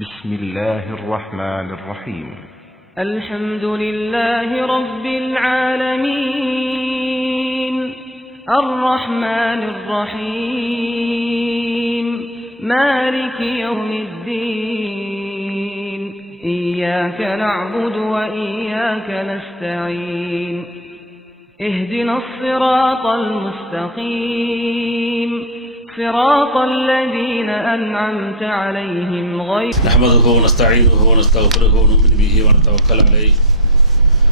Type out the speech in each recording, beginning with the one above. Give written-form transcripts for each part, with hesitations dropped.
بسم الله الرحمن الرحيم. الحمد لله رب العالمين الرحمن الرحيم مالك يوم الدين إياك نعبد وإياك نستعين اهدنا الصراط المستقيم صراط الذين أنعمت عليهم غير نحمده ونستعينه ونستغفره ونؤمن به ونتوكل عليه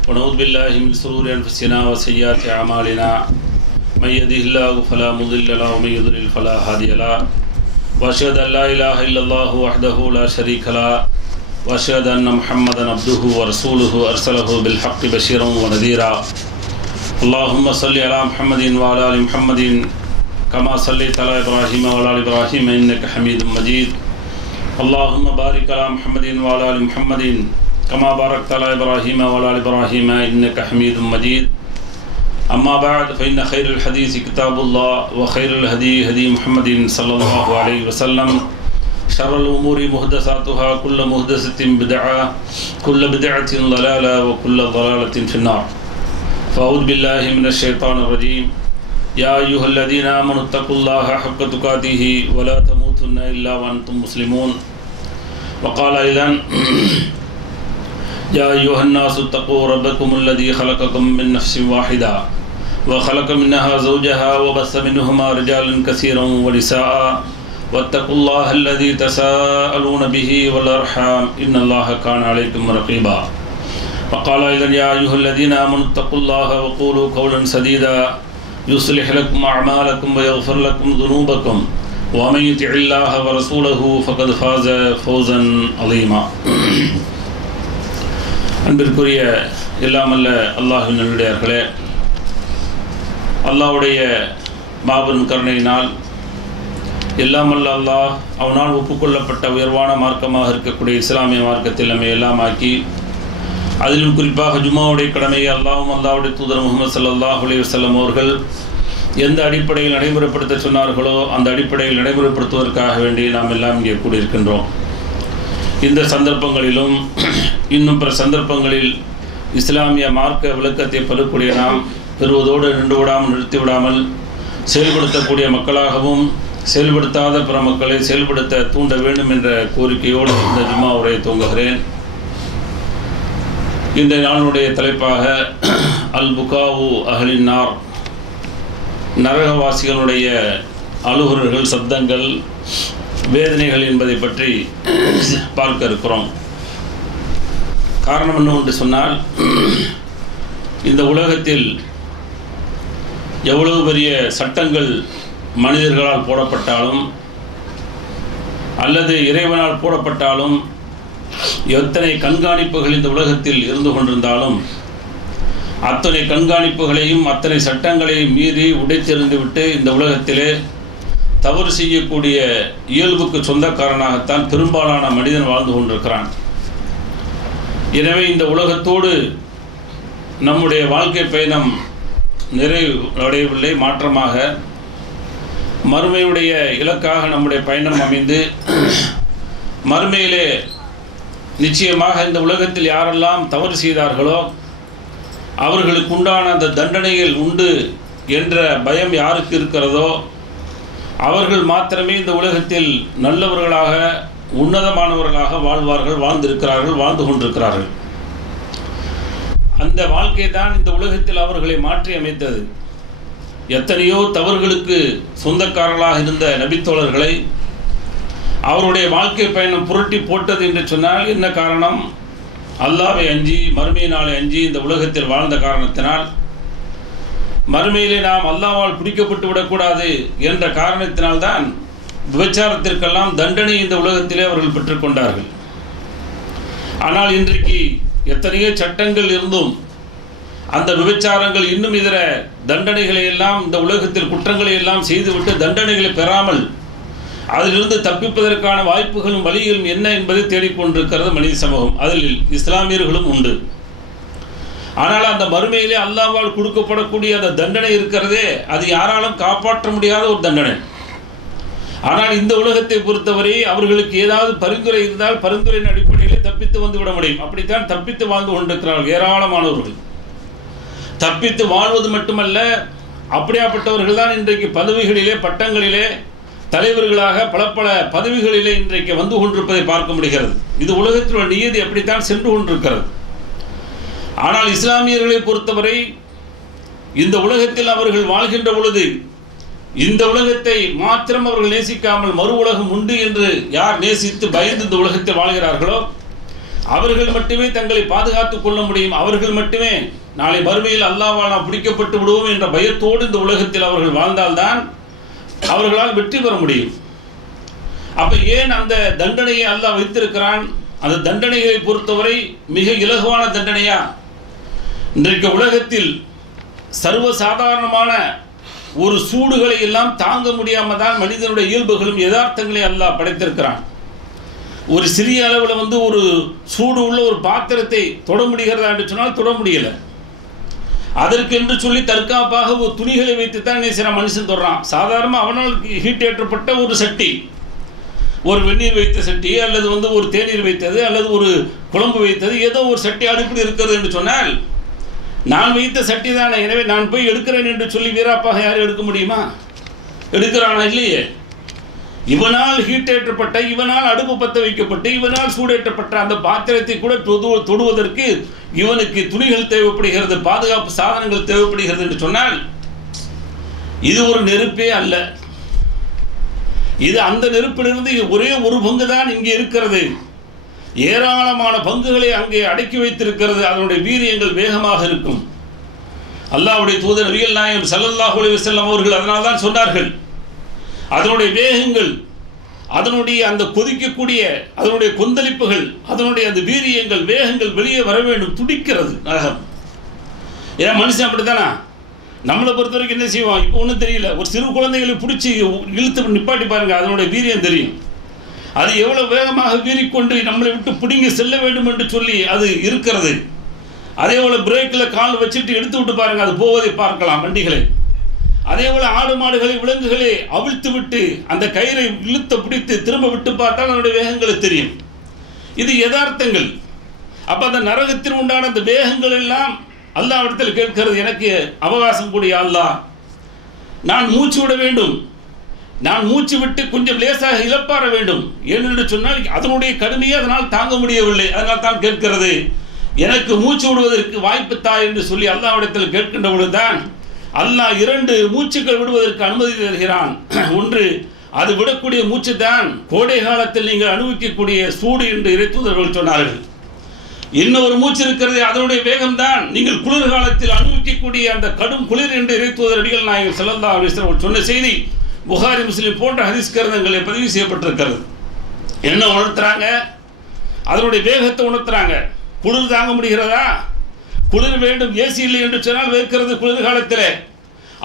ونعوذ بالله من شرور أنفسنا وسيئات أعمالنا من يهده الله فلا مضل له ومن يضلل فلا هادي له وأشهد أن لا إله إلا الله وحده لا شريك له وأشهد أن محمدا عبده ورسوله أرسله بالحق بشيرا ونذيرا اللهم صل على محمد وعلى آل محمد كما صليت على إبراهيم وعلى آل إبراهيم إنك حميد مجيد اللهم بارك على محمد وعلى آل محمد كما باركت على إبراهيم وعلى آل إبراهيم إنك حميد مجيد أما بعد فإن خير الحديث كتاب الله وخير الهدي هدي محمد صلى الله عليه وسلم شر الأمور محدثاتها كل محدثة بدعة كل بدعة ضلالة وكل ضلالة في النار فأعوذ بالله من الشيطان الرجيم يا أيها الذين آمنوا اتقوا الله حق تقاته ولا تموتن إلا وأنتم مسلمون وقال أيضا يا أيها الناس اتقوا ربكم الذي خلقكم من نفس واحدة وخلق منها زوجها وبث منهما رجالا كثيرا ونساء واتقوا الله الذي تساءلون به والأرحام إن الله كان عليكم رقيبا وقال أيضا يا أيها الذين آمنوا اتقوا الله وقولوا قولا سديدا يصلح لكم أعمالكم ويغفر لكم ذنوبكم ومن يطع الله ورسوله فقد فاز فوزا عظيما. அன்பிற்குரிய எல்லாமல்ல அல்லாஹ்வின் நல்லடியார்களே, அல்லாஹ்வுடைய மாபெரும் கருணையினால் எல்லாமல்ல அல்லாஹ் அவனால் ஒப்புக்கொள்ளப்பட்ட உயர்வான மார்க்கமாக இருக்கக்கூடிய இஸ்லாமிய மார்க்கத்தில் நம்மை எல்லாம் ஆக்கி, அதிலும் குறிப்பாக ஜும்மாவுடைய கடமையை அல்லாஹ்வும் அல்லாஹ்வுடைய தூதர் முஹம்மது ஸல்லல்லாஹு அலைஹி வஸல்லம் அவர்கள் எந்த அடிப்படையில் நடைமுறைப்படுத்த சொன்னார்களோ அந்த அடிப்படையில் நடைமுறைப்படுத்துவதற்காக வேண்டி நாம் எல்லாம் இங்கே கூடியிருக்கின்றோம். இந்த சந்தர்ப்பங்களிலும் இன்னும் பிற சந்தர்ப்பங்களில் இஸ்லாமிய மார்க்க விளக்கத்தை பெறக்கூடிய நாம் பெறுவதோடு நின்று விடாமல் நிறுத்திவிடாமல் செயல்படுத்தக்கூடிய மக்களாகவும் செயல்படுத்தாத பிற மக்களை செயல்படுத்த தூண்ட வேண்டும் என்ற கோரிக்கையோடு இந்த ஜும்மா உரையை துவங்குகிறேன். இந்த நாளுடைய தலைப்பாக அல் புகாவு அஹ்லின் நார், நரகவாசிகளுடைய அழுகுறல்கள், சப்தங்கள், வேதனைகள் என்பதை பற்றி பார்க்க இருக்கிறோம். காரணம் என்னவென்று சொன்னால், இந்த உலகத்தில் எவ்வளவு பெரிய சட்டங்கள் மனிதர்களால் போடப்பட்டாலும் அல்லது இறைவனால் போடப்பட்டாலும், எத்தனை கண்காணிப்புகள் இந்த உலகத்தில் இருந்து கொண்டிருந்தாலும் அத்தனை கண்காணிப்புகளையும் அத்தனை சட்டங்களையும் மீறி உடைத்தெறிந்துவிட்டு இந்த உலகத்திலே தவறு செய்யக்கூடிய இயல்புக்கு சொந்தக்காரனாகத்தான் பெரும்பாலான மனிதன் வாழ்ந்து கொண்டிருக்கிறான். எனவே இந்த உலகத்தோடு நம்முடைய வாழ்க்கை பயணம் நிறைவடையவில்லை, மாற்றமாக மறுமையுடைய இலக்காக நம்முடைய பயணம் அமைந்து மறுமையிலே நிச்சயமாக இந்த உலகத்தில் யாரெல்லாம் தவறு செய்தார்களோ அவர்களுக்கு உண்டான அந்த தண்டனைகள் உண்டு என்ற பயம் யாருக்கு இருக்கிறதோ அவர்கள் மாத்திரமே இந்த உலகத்தில் நல்லவர்களாக உன்னதமானவர்களாக வாழ்வார்கள், வாழ்ந்திருக்கிறார்கள், வாழ்ந்து கொண்டிருக்கிறார்கள். அந்த வாழ்க்கை தான் இந்த உலகத்தில் அவர்களை மாற்றி அமைத்தது. எத்தனையோ தவறுகளுக்கு சொந்தக்காரர்களாக இருந்த நபித்தோழர்களை அவருடைய வாழ்க்கை பயணம் புரட்டி போட்டது என்று சொன்னால் என்ன காரணம்? அல்லாஹ்வை அஞ்சி, மறுமையினாலே அஞ்சி இந்த உலகத்தில் வாழ்ந்த காரணத்தினால், மறுமையிலே நாம் அல்லாஹ்வால் பிடிக்கப்பட்டு விடக்கூடாது என்ற காரணத்தினால்தான் விபச்சாரத்திற்கெல்லாம் தண்டனை இந்த உலகத்திலே அவர்கள் பெற்றுக்கொண்டார்கள். ஆனால் இன்றைக்கு எத்தனையோ சட்டங்கள் இருந்தும் அந்த விபச்சாரங்கள் இன்னும் இதர தண்டனைகளை எல்லாம், இந்த உலகத்தில் குற்றங்களை எல்லாம் செய்துவிட்டு தண்டனைகளை பெறாமல் அதிலிருந்து தப்பிப்பதற்கான வாய்ப்புகளும் வழிகளும் என்ன என்பதை தேடிக்கொண்டிருக்கிறது மனித சமூகம். அதில் இஸ்லாமியர்களும் உண்டு. ஆனால் அந்த மறுமையிலே அல்லாஹ்வால் கொடுக்கப்படக்கூடிய அந்த தண்டனை இருக்கிறதே, அது யாராலும் காப்பாற்ற முடியாத ஒரு தண்டனை. ஆனால் இந்த உலகத்தை பொறுத்தவரை அவர்களுக்கு ஏதாவது பரிந்துரை இருந்தால் பரிந்துரையின் அடிப்படையிலே தப்பித்து வந்து விட முடியும். அப்படித்தான் தப்பித்து வாழ்ந்து கொண்டிருக்கிறார்கள் ஏராளமானவர்கள். தப்பித்து வாழ்வது மட்டுமல்ல, அப்படியாப்பட்டவர்கள் தான் இன்றைக்கு பதவிகளிலே பட்டங்களிலே தலைவர்களாக பல பல பதவிகளிலே இன்றைக்கு வந்து கொண்டிருப்பதை பார்க்க முடிகிறது. இது உலகத்தினுடைய நியதி அப்படித்தான் சென்று கொண்டிருக்கிறது. ஆனால் இஸ்லாமியர்களை பொறுத்தவரை இந்த உலகத்தில் அவர்கள் வாழ்கின்ற பொழுது இந்த உலகத்தை மாத்திரம் அவர்கள் நேசிக்காமல் மறு உலகம் உண்டு என்று யார் நேசித்து பயந்து இந்த உலகத்தில் வாழ்கிறார்களோ அவர்கள் மட்டுமே தங்களை பாதுகாத்துக் கொள்ள முடியும். அவர்கள் மட்டுமே நாளை மறுமையில் அல்லாஹ்வால் நாம் பிடிக்கப்பட்டு விடுவோம் என்ற பயத்தோடு இந்த உலகத்தில் அவர்கள் வாழ்ந்தால்தான் அவர்களால் வெற்றி பெற முடியும். அப்ப ஏன் அந்த தண்டனையை அல்லாஹ் வைத்திருக்கிறான்? அந்த தண்டனைகளை பொறுத்தவரை மிக இலகுவான தண்டனையா? இன்றைக்கு உலகத்தில் சர்வசாதாரணமான ஒரு சூடுகளை எல்லாம் தாங்க முடியாமல் தான் மனிதனுடைய இயல்புகளும் யதார்த்தங்களை அல்லாஹ் படைத்திருக்கிறான். ஒரு சிறிய அளவில் ஒரு சூடு உள்ள ஒரு பாத்திரத்தை தொட முடிகிறதா என்று சொன்னால் தொட முடியலை. அதற்கு என்று சொல்லி தற்காப்பாக ஒரு துணிகளை வைத்து தான் சில மனுஷன் தொடுறான். சாதாரணமாக அவனால் ஹீட் ஏற்றப்பட்ட ஒரு சட்டி, ஒரு வெந்நீர் வைத்த சட்டி அல்லது ஒரு தேநீர் வைத்தது அல்லது ஒரு குழம்பு வைத்தது, ஏதோ ஒரு சட்டி அடுப்பில் இருக்கிறது என்று சொன்னால் நான் வைத்த சட்டி தானே, எனவே நான் போய் எடுக்கிறேன் என்று சொல்லி வீராப்பாக யாரும் எடுக்க முடியுமா? எடுக்கிறானா? இல்லையே. இவனால் ஹீட் ஏற்றப்பட்ட, இவனால் அடுப்பு பற்ற வைக்கப்பட்டு, இவனால் சூடேற்றப்பட்ட அந்த பாத்திரத்தை கூட தொடுவதற்கு இவனுக்கு துணிகள் தேவைப்படுகிறது, பாதுகாப்பு சாதனங்கள் தேவைப்படுகிறது என்று சொன்னால் இது ஒரு நெருப்பே அல்ல. இது அந்த நெருப்பிலிருந்து ஒரே ஒரு பங்கு தான் இங்கே இருக்கிறது. ஏராளமான பங்குகளை அங்கே அடக்கி வைத்திருக்கிறது. அதனுடைய வீரியங்கள் வேகமாக இருக்கும். அல்லாஹ்வுடைய தூதர் நபிகள் நாயகம் ஸல்லல்லாஹு அலைஹி வஸல்லம் அவர்கள் அதனால் தான் சொன்னார்கள், அதனுடைய வேகங்கள், அதனுடைய அந்த கொதிக்கக்கூடிய அதனுடைய கொந்தளிப்புகள், அதனுடைய அந்த வீரியங்கள் வேகங்கள் வெளியே வர வேண்டும். துடிக்கிறது நரகம். ஏன் மனுஷன் அப்படித்தானா? நம்மளை பொறுத்த வரைக்கும் என்ன செய்வோம்? இப்போ ஒன்றும் தெரியல. ஒரு சிறு குழந்தைகளை பிடிச்சி இழுத்து நிப்பாட்டி பாருங்க, அதனுடைய வீரியம் தெரியும். அது எவ்வளவு வேகமாக வீறிக்கொண்டு நம்மளை விட்டு பிடுங்கி செல்ல வேண்டும் என்று சொல்லி அது இருக்கிறது. அதே போல பிரேக்கில் கால் வச்சுட்டு எடுத்து விட்டு பாருங்க, அது போவதை பார்க்கலாம் வண்டிகளை. அதே போல ஆடு மாடுகளை விலங்குகளை அவிழ்த்து விட்டு அந்த கயிறை இழுத்து பிடித்து திரும்ப விட்டு பார்த்தால் அதனுடைய வேகங்கள் தெரியும். இது யதார்த்தங்கள். அப்ப அந்த நரகத்தில் உண்டான அந்த வேகங்கள் எல்லாம் அல்லாஹ்விடத்தில் கேட்கிறது, எனக்கு அவகாசம் கூடிய அல்லாஹ், நான் மூச்சு விட வேண்டும், நான் மூச்சு விட்டு கொஞ்சம் லேசாக இழப்பாற வேண்டும். ஏனென்று சொன்னால் அதனுடைய கடுமையை அதனால் தாங்க முடியவில்லை. அதனால் தான் கேட்கிறது, எனக்கு மூச்சு விடுவதற்கு வாய்ப்பு தா என்று சொல்லி அல்லாஹ்விடத்தில் கேட்கின்ற பொழுதுதான் அல்லாஹ் 2 மூச்சுக்கள் விடுவதற்கு அனுமதி தருகிறான். ஒன்று, அது விடக்கூடிய மூச்சு தான் கோடை காலத்தில் நீங்கள் அனுபவிக்கக்கூடிய சூடு என்று இறைத்தூதர்கள் சொன்னார்கள். இன்னொரு மூச்சு இருக்கிறது, அதனுடைய வேகம்தான் நீங்கள் குளிர்காலத்தில் அனுபவிக்கக்கூடிய அந்த கடும் குளிர் என்று இறைத்தூதர் நபிகள் நாயகம் ஸல்லல்லாஹு அலைஹி வஸல்லம் சொன்ன செய்தி புகாரி முஸ்லிம் போன்ற ஹதீஸ் கிரந்தங்களில் பதிவு செய்யப்பட்டிருக்கிறது. என்ன உணர்த்துறாங்க? அதனுடைய வேகத்தை உணர்த்துறாங்க. குளிர் தாங்க முடிகிறதா? குளிர் வேண்டும், ஏசி இல்லை என்று சொன்னால் வைக்கிறது குளிர்காலத்திலே.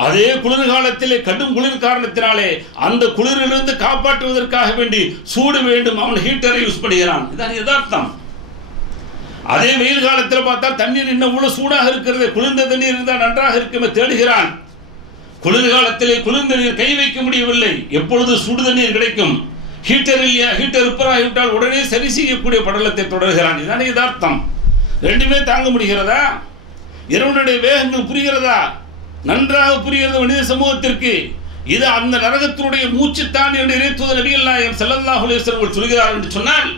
அதே குளிர்காலத்திலே கடும் குளிர் காரணத்தினாலே அந்த குளிரிலிருந்து காப்பாற்றுவதற்காக வேண்டி சூடு வேண்டும், அவன் ஹீட்டரை யூஸ் பண்ணுகிறான். இதான் யதார்த்தம். அதே வெயில் காலத்தில் பார்த்தா தண்ணீர் இன்னும் இவ்வளவு சூடாக இருக்கிறது, குளிர்ந்த தண்ணீர் இருந்தால் நன்றாக இருக்குமே தேடுகிறான். குளிர்காலத்திலே குளிர்ந்த நீர் கை வைக்க முடியவில்லை, எப்பொழுது சுடு தண்ணீர் கிடைக்கும்? ஹீட்டர் இல்லையா? ஹீட்டர் ரிப்பேராகிவிட்டால் உடனே சரி செய்யக்கூடிய படலத்தை தொடர்கிறான். இதுதான் யதார்த்தம். ரெண்டுமே தாங்க முடிகிறதா? இரவனுடைய வேகங்கள் புரிகிறதா? நன்றாக புரிகிறது மனித சமூகத்திற்கு. இது அந்த நரகத்தினுடைய மூச்சுத்தான் என்று இறைத்தூதர் நபிகள் நாயகம் ஸல்லல்லாஹு அலைஹி வஸல்லம் சொல்கிறார் என்று சொன்னால்